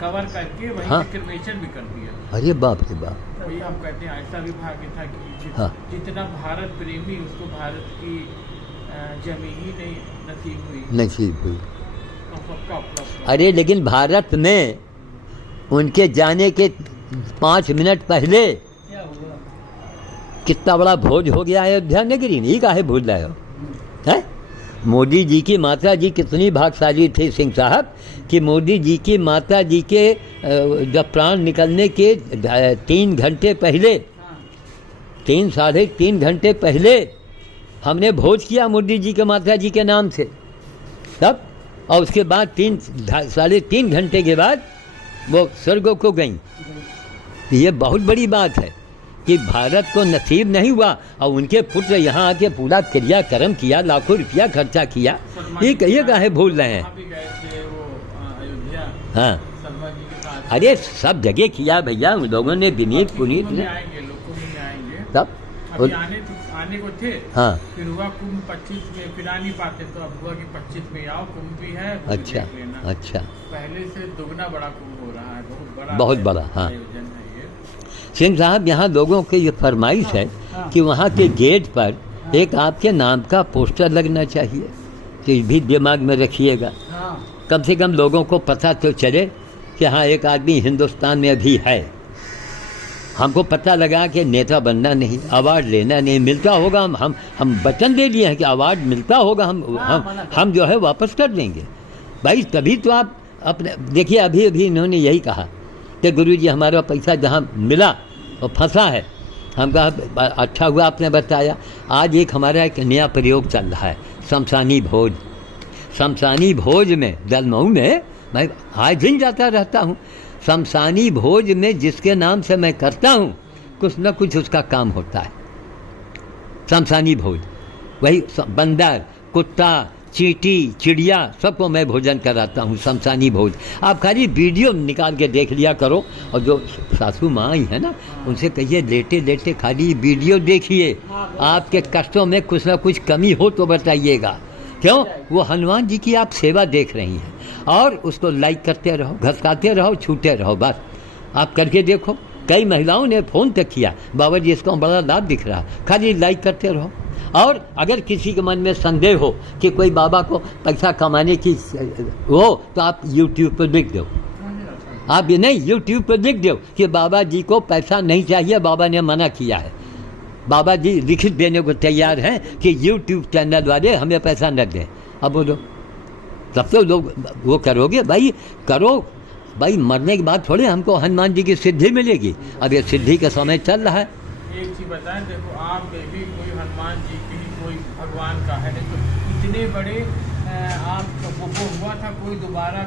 कवर करके वहीं क्रिमेशन भी कर दिया। अरे बाप रे बाप। वही हम कहते हैं, ऐसा भी भाग्य था कि जितना भारत प्रेमी, उसको भारत की जमीन ही नहीं नसीब हुई। अरे लेकिन भारत में उनके जाने के 5 मिनट पहले कितना बड़ा भोज हो गया अयोध्या नगरी। नहीं काहे भूल रहे हो, है? मोदी जी की माता जी कितनी भाग्यशाली थे सिंह साहब, कि मोदी जी की माता जी के जब प्राण निकलने के 3 घंटे पहले, 3 साढ़े 3 घंटे पहले हमने भोज किया मोदी जी के माता जी के नाम से तब। और उसके बाद 3 घंटे के बाद वो स्वर्ग को गई। ये बहुत बड़ी बात है कि भारत को नसीब नहीं हुआ, और उनके पुत्र यहाँ आके पूरा क्रियाक्रम किया, लाखों रुपया खर्चा किया। ये काहे भूल रहे हैं? हाँ, अरे सब जगह किया भैया उन लोगों ने, विनीत पुनीत ने तब आने को थे। हाँ, फिर हुआ कुंभ 25 में, फिर आ नहीं पाते, तो अब हुआ कि 25 में आओ, कुंभ भी है। अच्छा, पहले से दुगना बड़ा कुंभ हो रहा है, बहुत बड़ा। हाँ सिंह साहब, यहाँ लोगों की ये फरमाइश है कि वहाँ के गेट पर एक आपके नाम का पोस्टर लगना चाहिए, तो भी दिमाग में रखिएगा। कम से कम लोगों को पता तो चले कि हाँ एक आदमी हिंदुस्तान में अभी है। हमको पता लगा कि नेता बनना नहीं, अवार्ड लेना नहीं, मिलता होगा हम वचन दे लिए हैं कि अवार्ड मिलता होगा, हम जो है वापस कर देंगे भाई। तभी तो आप अपने देखिए, अभी इन्होंने यही कहा कि गुरुजी हमारा पैसा जहाँ मिला और फंसा है। हम कहा अच्छा हुआ आपने बताया। आज हमारा एक नया प्रयोग चल रहा है, शमशानी भोज। शमशानी भोज में दलमऊ में मैं आए दिन जाता रहता हूँ। शमशानी भोज में जिसके नाम से मैं करता हूँ, कुछ न कुछ उसका काम होता है। शमशानी भोज, वही बंदर, कुत्ता, चींटी, चिड़िया सबको मैं भोजन कराता हूँ, शमशानी भोज। आप खाली वीडियो निकाल के देख लिया करो, और जो सासू माँ ही है ना, उनसे कहिए लेटे लेटे खाली वीडियो देखिए, आपके कष्टों में कुछ ना कुछ कमी हो तो बताइएगा। क्यों? वो हनुमान जी की आप सेवा देख रही हैं, और उसको लाइक करते रहो, घसकाते रहो, छूते रहो, बस आप करके देखो। कई महिलाओं ने फ़ोन तक किया, बाबा जी इसको बड़ा लाभ दिख रहा, खाली लाइक करते रहो। और अगर किसी के मन में संदेह हो कि कोई बाबा को पैसा कमाने की हो तो आप यूट्यूब पर लिख दो, आप ये नहीं यूट्यूब पर लिख दो कि बाबा जी को पैसा नहीं चाहिए, बाबा ने मना किया है। बाबा जी लिखित देने को तैयार हैं कि यूट्यूब चैनल वाले हमें पैसा न दें। अब बोलो तब तो लोग वो करोगे भाई, करो भाई, मरने के बाद थोड़े हमको हनुमान जी की सिद्धि मिलेगी। अब ये सिद्धि का समय चल रहा है। एक चीज बताएं, देखो आप भी कोई हनुमान जी की कोई भगवान का है, तो इतने बड़े आप वो हुआ था, कोई दोबारा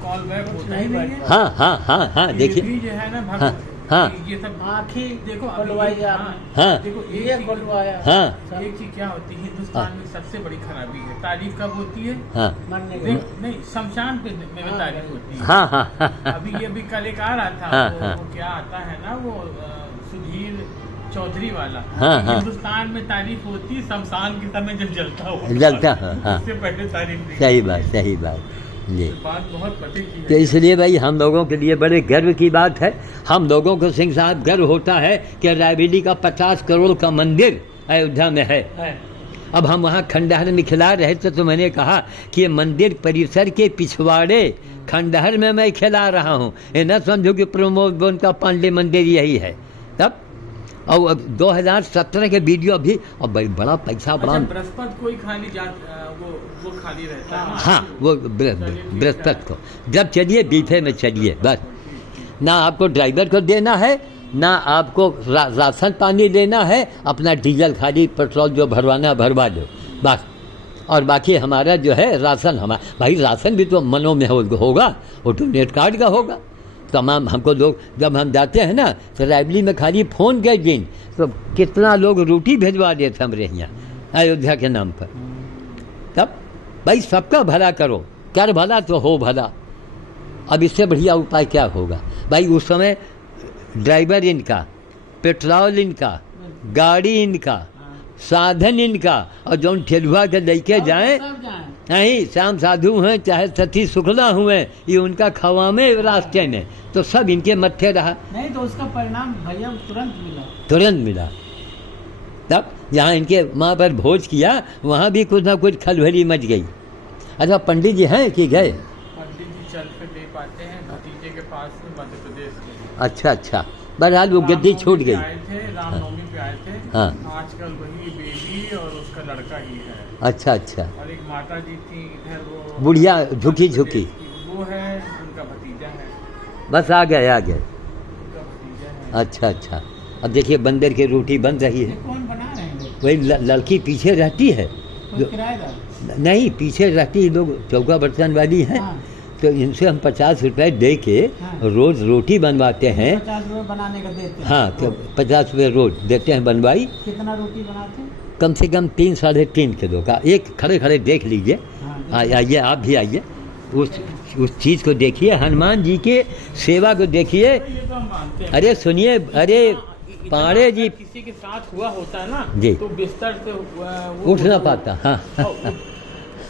कॉल बैक होता ही नहीं है। हाँ हाँ हाँ हाँ, देखिए जो है ना हाँ हाँ, ये सब आँखी देखो खुलवाई आपने। हाँ देखो ये खुलवाया। हाँ एक चीज क्या होती है हिंदुस्तान में सबसे बड़ी खराबी है, तारीफ कब होती है? हाँ मरने के नहीं, शमशान पे में तारीफ होती है। हाँ हाँ हाँ, अभी ये भी कल एक आ रहा था, हाँ, हाँ। वो क्या आता है ना, वो सुधीर चौधरी वाला। हाँ, हाँ। हिंदुस्तान में तारीफ होती है शमशान के समय जब जलता हो, जलता है, हाँ। उससे पहले तारीफ नहीं। सही बात, सही बात जी। बात बहुत पते की तो है। इसलिए भाई हम लोगों के लिए बड़े गर्व की बात है। हम लोगों को सिंह साहब गर्व होता है कि रायबरेली का 50 करोड़ का मंदिर अयोध्या में है। अब हम वहाँ खंडहर में खिला रहे थे तो मैंने कहा कि ये मंदिर परिसर के पिछवाड़े खंडहर में मैं खिला रहा हूँ, ये न समझो कि प्रमोद बोन का पांडे मंदिर यही है। तब और 2017 के वीडियो भी, और बड़ा पैसा बड़ा। बृहस्पति कोई खाली वो खाली रहता है। हाँ वो बृहस्पति को जब चलिए बीफे में चलिए, बस ना आपको ड्राइवर को देना है, ना आपको राशन पानी देना है, अपना डीजल खाली पेट्रोल जो भरवाना भरवा दो बस। और बाकी हमारा जो है राशन, हमारा भाई राशन भी तो मनो में होगा, वो तो नेट कार्ड का होगा। तमाम हमको लोग जब हम जाते हैं ना तो रायबरेली में खाली फ़ोन के दिन तो कितना लोग रोटी भेजवा देते हमारे यहाँ अयोध्या के नाम पर। तब भाई सबका भला करो, कर भला तो हो भला। अब इससे बढ़िया उपाय क्या होगा भाई? उस समय ड्राइवर इनका, पेट्रोल इनका, गाड़ी इनका, साधन इनका, और जौन ठेलुआ के लेके जाएं नहीं, श्याम साधु हैं चाहे सती शुक्ला हुए, ये उनका खवामे रास्ते में, तो सब इनके मत्थे रहा। नहीं तो उसका परिणाम भैया तुरंत मिला। तब जहाँ इनके माँ पर भोज किया वहाँ भी कुछ ना कुछ खलबली मच गई। अच्छा पंडित जी हैं कि गए? पंडित जी चल कर दे पाते हैं भतीजे के पास मध्य प्रदेश के। अच्छा अच्छा, बहरहाल वो गद्दी छूट गई। आए थे रामनवमी पे आए थे। हाँ आजकल वही बेटी और उसका लड़का ही है। अच्छा अच्छा, और एक माता जी थी इधर, वो बुढ़िया झुकी झुकी, वो है उनका भतीजा है। बस आ गए आ गए। उनका भतीजा है। अच्छा अच्छा, अब देखिए बंदर की रोटी बन रही है। कौन बना रहे हैं? वही लड़की पीछे रहती है, किराएदार नहीं पीछे रहती लोग, चौका बर्तन वाली हैं। हाँ। तो इनसे हम 50 रुपए दे के रोज़ रोटी बनवाते हैं। 50 रुपये बनाने का देते हैं। हाँ तो 50 रुपये रोज देते हैं बनवाई। कितना रोटी बनाते हैं? कम से कम 3 साढ़े 3 किलो का। एक खड़े खड़े देख लीजिए, आइए आप भी आइए, उस चीज़ को देखिए, हनुमान जी के सेवा को देखिए। अरे सुनिए, अरे पाड़े जी किसी के साथ हुआ होता है ना जी, तो बिस्तर से उठ ना पाता। हाँ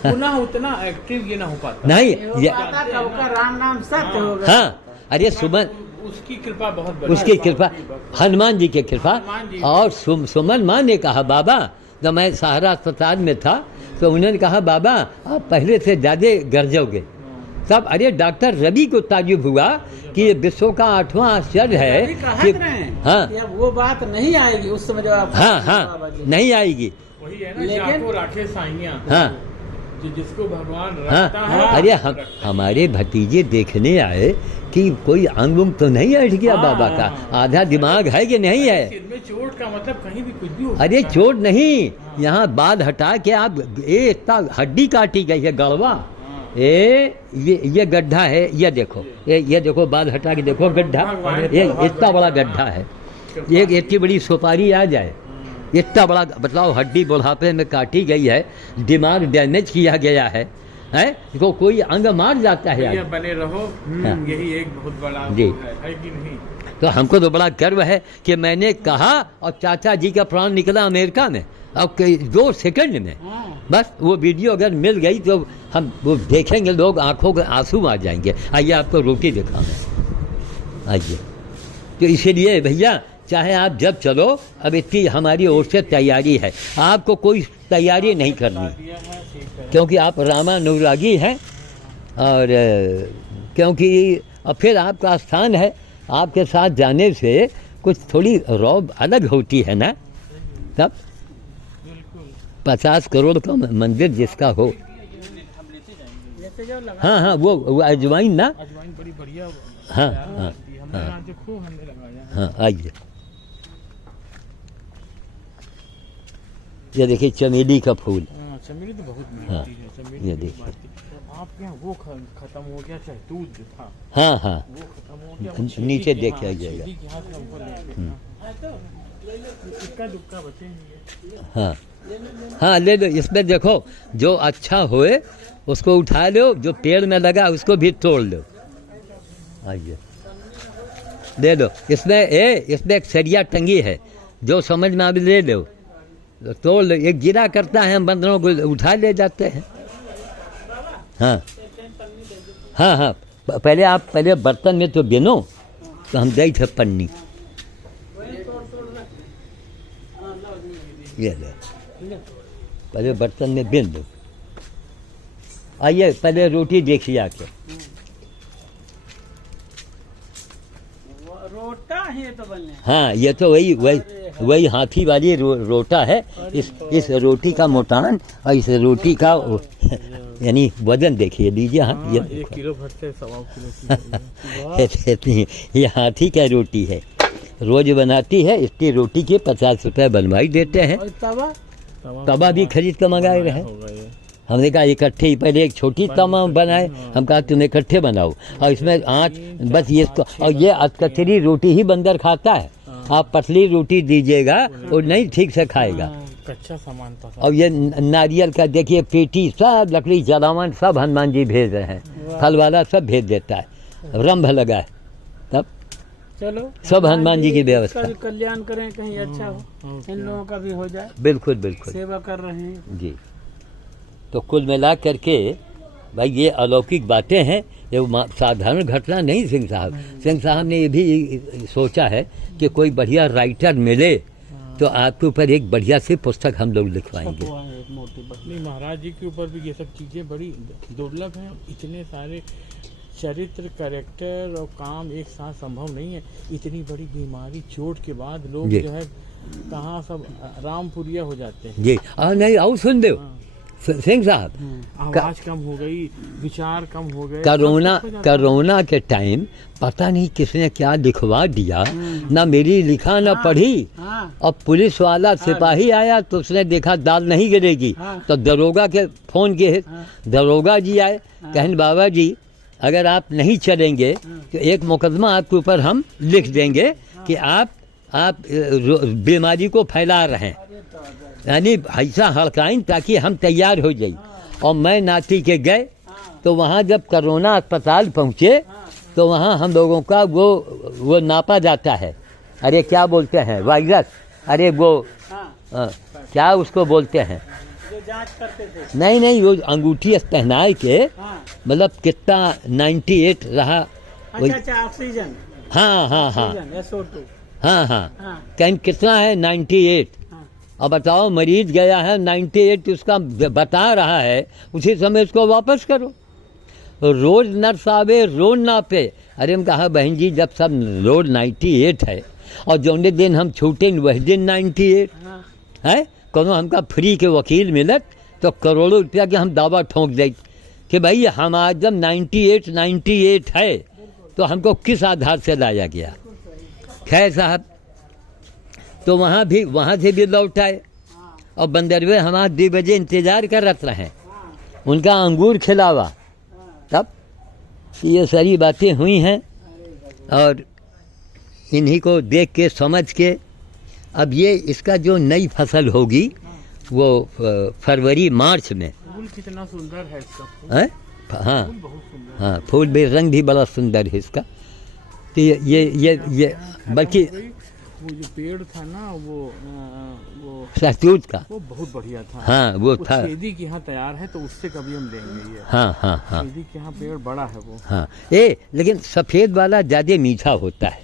पुनः उतना एक्टिव ये ना हो पाता। नहीं राम नाम सत्य होगा। हाँ, अरे सुमन, उसकी कृपा बहुत बड़ी, उसकी कृपा, हनुमान जी की कृपा। और सुमन माँ ने कहा बाबा, जब मैं सहारा अस्पताल में था तो उन्होंने कहा बाबा आप पहले से ज़्यादा गरजोगे। तब अरे डॉक्टर रवि को ताजुब हुआ कि ये विश्व का 8वां आश्चर्य है कि हाँ वो बात नहीं आएगी उस समय जब आप, हाँ हाँ नहीं आएगी। वही है ना, जाको राखे साइयां। हाँ जिसको भगवान हाँ, रखता है। अरे हमारे भतीजे देखने आए कि कोई अंग उंग तो नहीं अट गया बाबा का, आधा दिमाग है कि नहीं है। सिर में चोट का मतलब कहीं भी कुछ भी हो अरे सकता है। चोट नहीं, यहाँ बाल हटा के आप इतना हड्डी काटी गई है, गड़वा। ये गड्ढा है, ये देखो, ये देखो बाल हटा के देखो गड्ढा, ये इतना बड़ा गड्ढा है। एक इतनी बड़ी सुपारी आ जाए, इतना बड़ा बताओ, हड्डी बुढ़ापे में काटी गई है, दिमाग डैमेज किया गया है, इसको कोई अंग मार जाता है। ये बने रहो, यही एक बहुत बड़ा जी है कि नहीं? तो हमको तो बड़ा गर्व है कि मैंने कहा और चाचा जी का प्राण निकला अमेरिका में, अब 2 सेकंड में। बस वो वीडियो अगर मिल गई तो हम वो देखेंगे, लोग आंखों के आंसू आ जाएंगे। आइए आपको रोटी दिखाऊं, आइए। तो इसीलिए भैया चाहे आप जब चलो, अब इतनी हमारी ओर से तैयारी है, आपको कोई तैयारी नहीं करनी, क्योंकि आप रामानुरागी हैं। और क्योंकि अब फिर आपका स्थान है, आपके साथ जाने से कुछ थोड़ी रौब अलग होती है ना। तब 50 करोड़ का मंदिर जिसका हो। हाँ हाँ, वो अजवाइन ना, अजवाइन बड़ी बढ़िया। हाँ हाँ हाँ, आइए। ये देखिए चमेली का फूल। चमेली तो बहुत हाँ, चमेली ये देखिए। आपके यहाँ वो खत्म हो गया, शहतूत जो था। हाँ हाँ, वो खत्म हो गया, नीचे देखा जाएगा। इक्का दुक्का बचे नहीं। हाँ हाँ, ले लो, इसमें देखो जो अच्छा होए उसको उठा लो, जो पेड़ में लगा उसको भी तोड़ लो। आइए, ले लो। इसमें एक सरिया टंगी है, जो समझ में आवे ले लो, तोड़ लो। एक गिरा करता है, हम बंदरों को उठा ले जाते हैं। हाँ हाँ हाँ, पहले बर्तन में तो बिनो, तो हम दे थे पन्नी। ये ले, पहले बर्तन में बिन दो। आइए, पहले रोटी देखिए आके। रोटा है तो बनने। हाँ, ये तो वही हाथी वाली रोटा है। इस रोटी का मोटान और इस रोटी का यानी वजन देखिए, लीजिए। हाँ, ये 1 किलो भर से 1.25 किलो। ये हाथी का रोटी है, रोज बनाती है। इसकी रोटी के 50 रुपये बनवाई देते हैं। तवा भी खरीद कर मंगाए रहे। हमने कहा इकट्ठे ही, पहले एक छोटी तवा बनाए, हम कहा तुम इकट्ठे बनाओ, और इसमें आँच बस ये। और ये कचरी रोटी ही बंदर खाता है। आप पतली रोटी दीजिएगा और नहीं ठीक से खाएगा। कच्चा सामान था। और ये नारियल का देखिए पेटी, सब लकड़ी जलावन सब हनुमान जी भेज रहे हैं। फल वाला सब भेज देता है, रंभ लगा है। तब चलो, सब हनुमान जी की व्यवस्था। कल्याण करें, कहीं अच्छा हो, इन लोगों का भी हो जाए। बिल्कुल बिल्कुल, सेवा कर रहे हैं जी। तो कुल मिला करके भाई ये अलौकिक बातें हैं, ये साधारण घटना नहीं। सिंह साहब ने ये भी सोचा है कि कोई बढ़िया राइटर मिले तो आपके ऊपर एक बढ़िया सी पुस्तक हम लोग लिखवाएंगे। नहीं, महाराज जी के ऊपर भी ये सब चीज़ें बड़ी दुर्लभ हैं। इतने सारे चरित्र, कैरेक्टर और काम एक साथ संभव नहीं है। इतनी बड़ी बीमारी, चोट के बाद लोग जो है कहाँ सब रामपुरिया हो जाते हैं। जी, नहीं, आओ सुन दो सिंह साहब, आवाज कम हो गई, विचार कम हो गए। कोरोना के टाइम पता नहीं किसने क्या लिखवा दिया, ना मेरी लिखा ना पढ़ी। और पुलिस वाला सिपाही आया तो उसने देखा दाल नहीं गिरेगी, तो दरोगा के फोन किए। दरोगा जी आए, कहन बाबा जी अगर आप नहीं चलेंगे तो एक मुकदमा आपके ऊपर हम लिख देंगे कि आप बीमारी को फैला रहे हैं, यानी ऐसा हड़काइन ताकि हम तैयार हो जाए। और मैं नाती के गए तो वहाँ जब कोरोना अस्पताल पहुँचे तो वहाँ हम लोगों का वो नापा जाता है। अरे क्या बोलते हैं, वायरस, अरे वो क्या उसको बोलते हैं, जो जांच करते थे। नहीं, वो अंगूठी पहनाए के, मतलब कितना 98 रहा। अच्छा, ऑक्सीजन। हाँ हाँ हाँ SO2। हाँ, कहीं कितना है 98। अब बताओ, मरीज गया है 98 उसका बता रहा है, उसी समय उसको वापस करो। रोज नर्स आवे, रोज नापे। अरे हम कहा बहन जी जब सब रोज 98 है और जौने दिन हम छूटे वही दिन 98 है। कोनो हमका फ्री के वकील मिलत तो करोड़ों रुपया के हम दावा ठोंक दे कि भाई हम आज जब 98 है तो हमको किस आधार से लाया गया। खैर साहब, तो वहाँ से भी लौट आए और बंदरवे हमारा 2 बजे इंतज़ार कर रहे, उनका अंगूर खिलावा। तब ये सारी बातें हुई हैं और इन्हीं को देख के समझ के अब ये इसका जो नई फसल होगी वो फरवरी मार्च में। फूल कितना सुंदर है इसका फूल। है? हाँ फूल बहुत सुंदर। हाँ, फूल भी, रंग भी बड़ा सुंदर है इसका। तो ये बल्कि वो जो पेड़ था ना वो शहतूत का, वो बहुत बढ़िया था। हाँ, वो था। छेदी के यहाँ तैयार है तो उससे कभी हम लेंगे ये। हाँ। छेदी के यहाँ पेड़ बड़ा है वो। हाँ, लेकिन सफ़ेद वाला ज़्यादा मीठा होता है।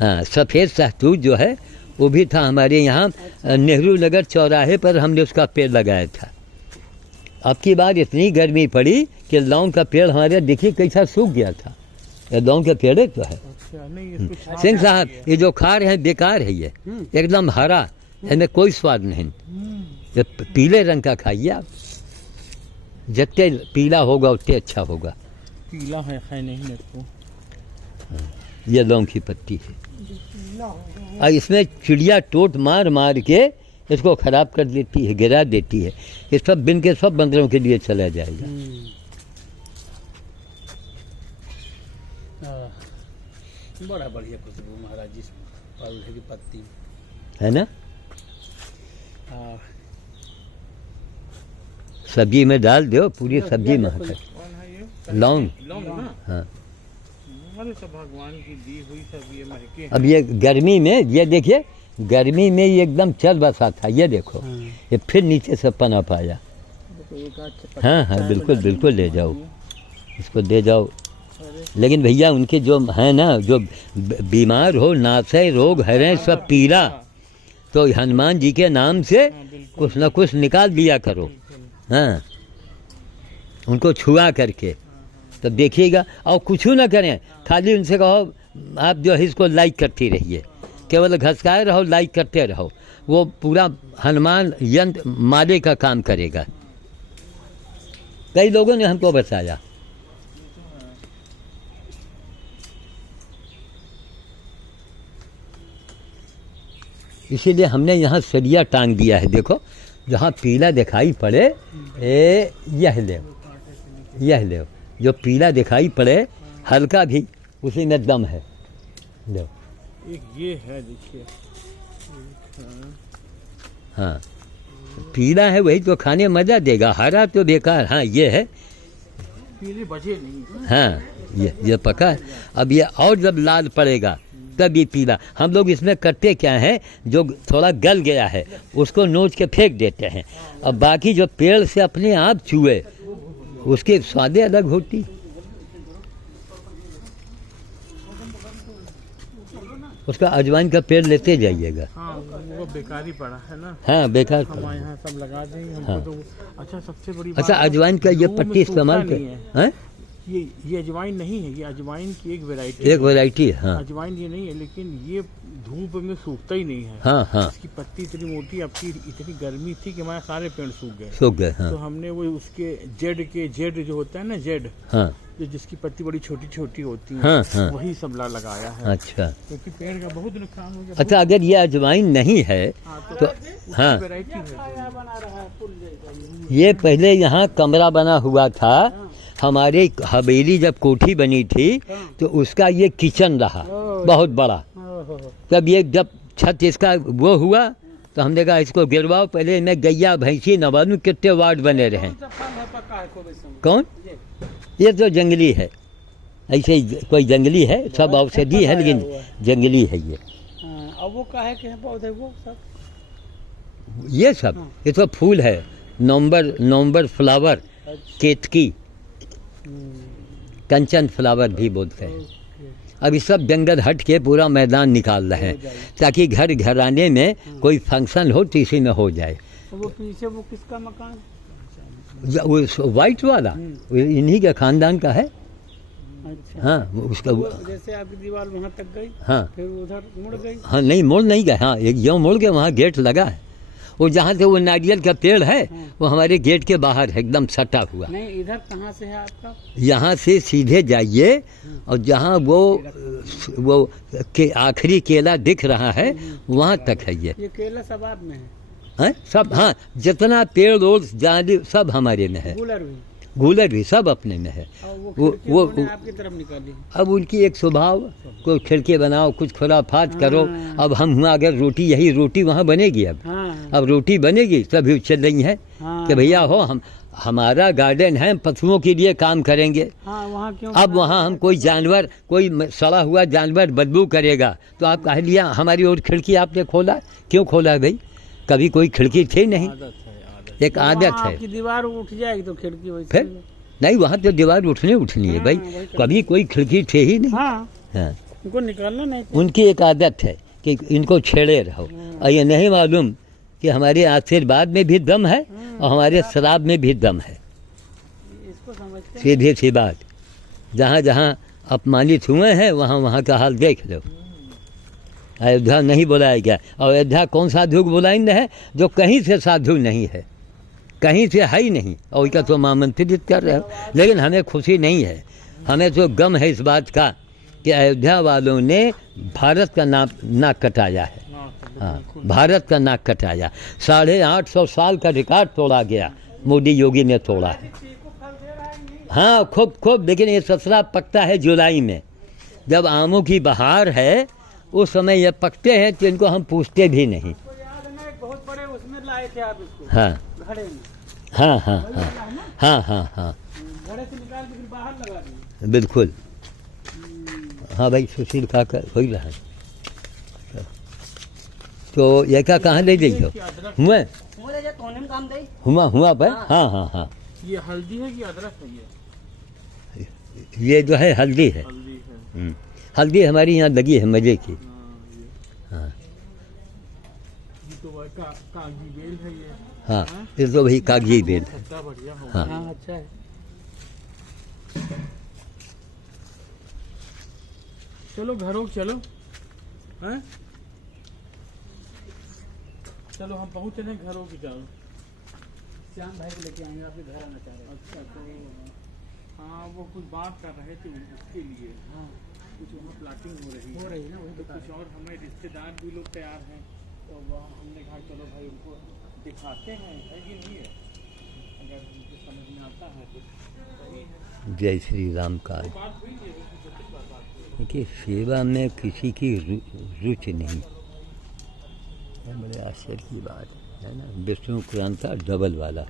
हाँ, सफ़ेद शहतूत जो है वो भी था हमारे यहाँ नेहरू नगर चौराहे पर, हमने उसका पेड़ लगाया था। अब की बार इतनी गर्मी पड़ी कि लौंग का पेड़ हमारे देखिए कैसा सूख गया था। ये लौंग के पेड़ तो है। सिंह साहब, ये जो खा रहे हैं बेकार है, ये एकदम हरा, इसमें कोई स्वाद नहीं। ये पीले रंग का खाइए आप, जितने पीला होगा उतने अच्छा होगा। पीला है नहीं मेरे को। ये लौंग की पत्ती है, और इसमें चिड़िया टोट मार मार के इसको खराब कर देती है, गिरा देती है। ये सब बिन के सब बंदरों के लिए चला जाएगा। बड़ा बढ़िया खुशबू महाराज जी, पौधे की पत्ती है ना। सब्जी में डाल दो, पूरी सब्जी महक। लौंग, हाँ। सब भगवान की दी हुई सब ये महके। अब ये गर्मी में, ये देखिए गर्मी में ये एकदम चल बसा था, ये देखो ये फिर नीचे से पनप आया। हाँ हाँ, बिल्कुल बिल्कुल ले जाओ, इसको दे जाओ। लेकिन भैया उनके जो है ना, जो बीमार हो, नासे रोग हरें सब पीला, तो हनुमान जी के नाम से कुछ न कुछ निकाल दिया करो। हाँ, उनको छुआ करके तो देखिएगा। और कुछ ना करें, खाली उनसे कहो आप जो है इसको लाइक करती रहिए, केवल घसकाए रहो, लाइक करते रहो, वो पूरा हनुमान यंत्र माले का काम करेगा। कई लोगों ने हमको बताया। इसीलिए हमने यहाँ सरिया टांग दिया है। देखो जहाँ पीला दिखाई पड़े यह ले, जो पीला दिखाई पड़े हल्का भी, उसी में दम है। लो एक ये है, देखिए। हाँ, पीला है वही तो खाने मजा देगा, हरा तो बेकार। हाँ, ये है पीले बजे नहीं। हाँ, ये पका। अब ये और जब लाल पड़ेगा तब ये पीला। हम लोग इसमें करते क्या है, जो थोड़ा गल गया है उसको नोच के फेंक देते हैं। अब बाकी जो पेड़ से अपने आप चूहे, उसके स्वादे अलग होती। उसका अजवाइन का पेड़ लेते जाइएगा। हाँ, वो बेकार ही पड़ा है ना। हाँ, बेकार पड़ा। हमारे यहाँ सब लगा देंगे हमको। हाँ। तो अच्छा, सबसे बड़ी अच्छा, अजवाइन का ये पत्ती इस्तेमाल कर, ये अजवाइन नहीं है, ये अजवाइन की एक वैरायटी है। हाँ, अजवाइन ये नहीं है, लेकिन ये धूप में सूखता ही नहीं है। हाँ हाँ, इसकी पत्ती इतनी मोटी, आपकी इतनी गर्मी थी कि हमारे सारे पेड़ सूख गए। हाँ। तो हमने वो उसके जेड जो होता है ना, जेड, हाँ, जो जिसकी पत्ती बड़ी छोटी छोटी होती है, हाँ, हाँ, वही सब लगाया है। अच्छा, क्योंकि पेड़ का बहुत नुकसान हो गया। अच्छा, अगर ये अजवाइन नहीं है तो हाँ, ये पहले यहाँ कमरा बना हुआ था। हमारे हवेली जब कोठी बनी थी तो उसका ये किचन रहा बहुत बड़ा। तब ये जब छत इसका वो हुआ तो हमने कहा इसको गिरवाओ, पहले इनमें गैया भैंसी न मालूम कितने वार्ड बने रहे। कौन? ये तो जंगली है, ऐसे ही कोई जंगली है, सब औषधि है लेकिन जंगली है ये। अब वो का है कि पौधे वो सब, ये सब ये तो फूल है। नवंबर फ्लावर, केतकी, कंचन फ्लावर भी बोलते हैं। अब इस सब जंगल हट के पूरा मैदान निकाल रहे हैं ताकि घर घराने में कोई फंक्शन हो तो इसी में हो जाए। वो पीछे वो किसका मकान? वो वाइट वाला इन्हीं के खानदान का है। अच्छा। हाँ, उसका जैसे आपकी दीवार वहाँ तक गई, हाँ, फिर उधर मुड़ गई। हाँ, नहीं मुड़ नहीं गए। हाँ, एक यूँ मुड़ गए, वहाँ गेट लगा है। वो जहाँ से वो नारियल का पेड़ है वो हमारे गेट के बाहर है, एकदम सटा हुआ। नहीं, इधर कहाँ से है आपका? यहाँ से सीधे जाइए और जहाँ वो आखिरी केला दिख रहा है वहाँ तक है। ये केला सब आप में है सब। हाँ, जितना पेड़ रोड जाली सब हमारे में है। गूलर भी सब अपने में है। वो आपकी तरफ निकाली। अब उनकी एक स्वभाव, कोई खिड़की बनाओ, कुछ खुराफात करो। अब हम हुआ अगर रोटी, यही रोटी वहाँ बनेगी। अब रोटी बनेगी तभी चल रही है कि भैया हो हमारा गार्डन है, पशुओं के लिए काम करेंगे। वहाँ क्यों? अब वहाँ हम कोई जानवर, कोई सड़ा हुआ जानवर बदबू करेगा तो आप कह लिया हमारी और खिड़की आपने खोला, क्यों खोला है भाई? कभी कोई खिड़की थी नहीं, एक आदत है। आपकी दीवार उठ जाएगी तो खिड़की वैसे फिर नहीं, वहाँ तो दीवार उठनी है भाई। कभी कोई खिड़की थे ही नहीं। हाँ। उनको निकालना नहीं। उनकी एक आदत है कि इनको छेड़े रहो, और ये नहीं मालूम कि हमारे आशीर्वाद में भी दम है और हमारे शराब में भी दम है। सीधी सी बात, जहाँ जहाँ अपमानित हुए हैं वहाँ वहाँ का हाल देख लो। अयोध्या नहीं बुलाया गया, और अयोध्या कौन साधु को बुलाएंगे है जो कहीं से साधु नहीं है, कहीं से है ही नहीं, और उसका तो आमंत्रित कर रहे हो। लेकिन हमें खुशी नहीं है, हमें तो गम है इस बात का कि अयोध्या वालों ने भारत का नाक कटाया है। हाँ, भारत का नाक कटाया। 850 साल का रिकॉर्ड तोड़ा गया, मोदी योगी ने तोड़ा है। हाँ, खूब, लेकिन ये ससरा पकता है जुलाई में, जब आमों की बहार है, उस समय ये पकते हैं तो इनको हम पूछते भी नहीं। बहुत बड़े उसमें लाए थे आप इसको। हाँ, घड़े में। हाँ, घड़े से निकाल के फिर बाहर लगा दिए। बिल्कुल। हाँ भाई, सुशील काका हो ही रहा है। तो ये क्या कहाँ ले गई हो? हुआ भाई। हाँ। ये हल्दी है कि अदरक है? ये जो है हल्दी है। हल्दी हमारी यहाँ लगी है मजे की। हाँ, ये तो कागजी बेल है ये। हाँ, ये तो भाई कागजी बेल है। हाँ, अच्छा है। चलो घरों चलो, हैं? चलो हम पहुँच रहे घरों की जाओ। श्याम भाई को लेके आएंगे, आपके घर आना चाह रहे हैं। अच्छा, तो हाँ, वो कुछ बात कर रहे थे उसके लिए। हाँ, कुछ वहाँ प्लाटिंग हो रही है ना, वही तो कुछ और हमें रिश्तेदार भी लोग तैयार हैं, तो वहाँ हमने कहा चलो भाई उनको दिखाते हैं, है कि नहीं है, अगर उनको समझ में आता है तो सही है। जय श्री राम का। क्योंकि सेवा में किसी की रुचि नहीं, बड़े आश्चर्य की बात है ना। विष्णु क्रांता डबल वाला।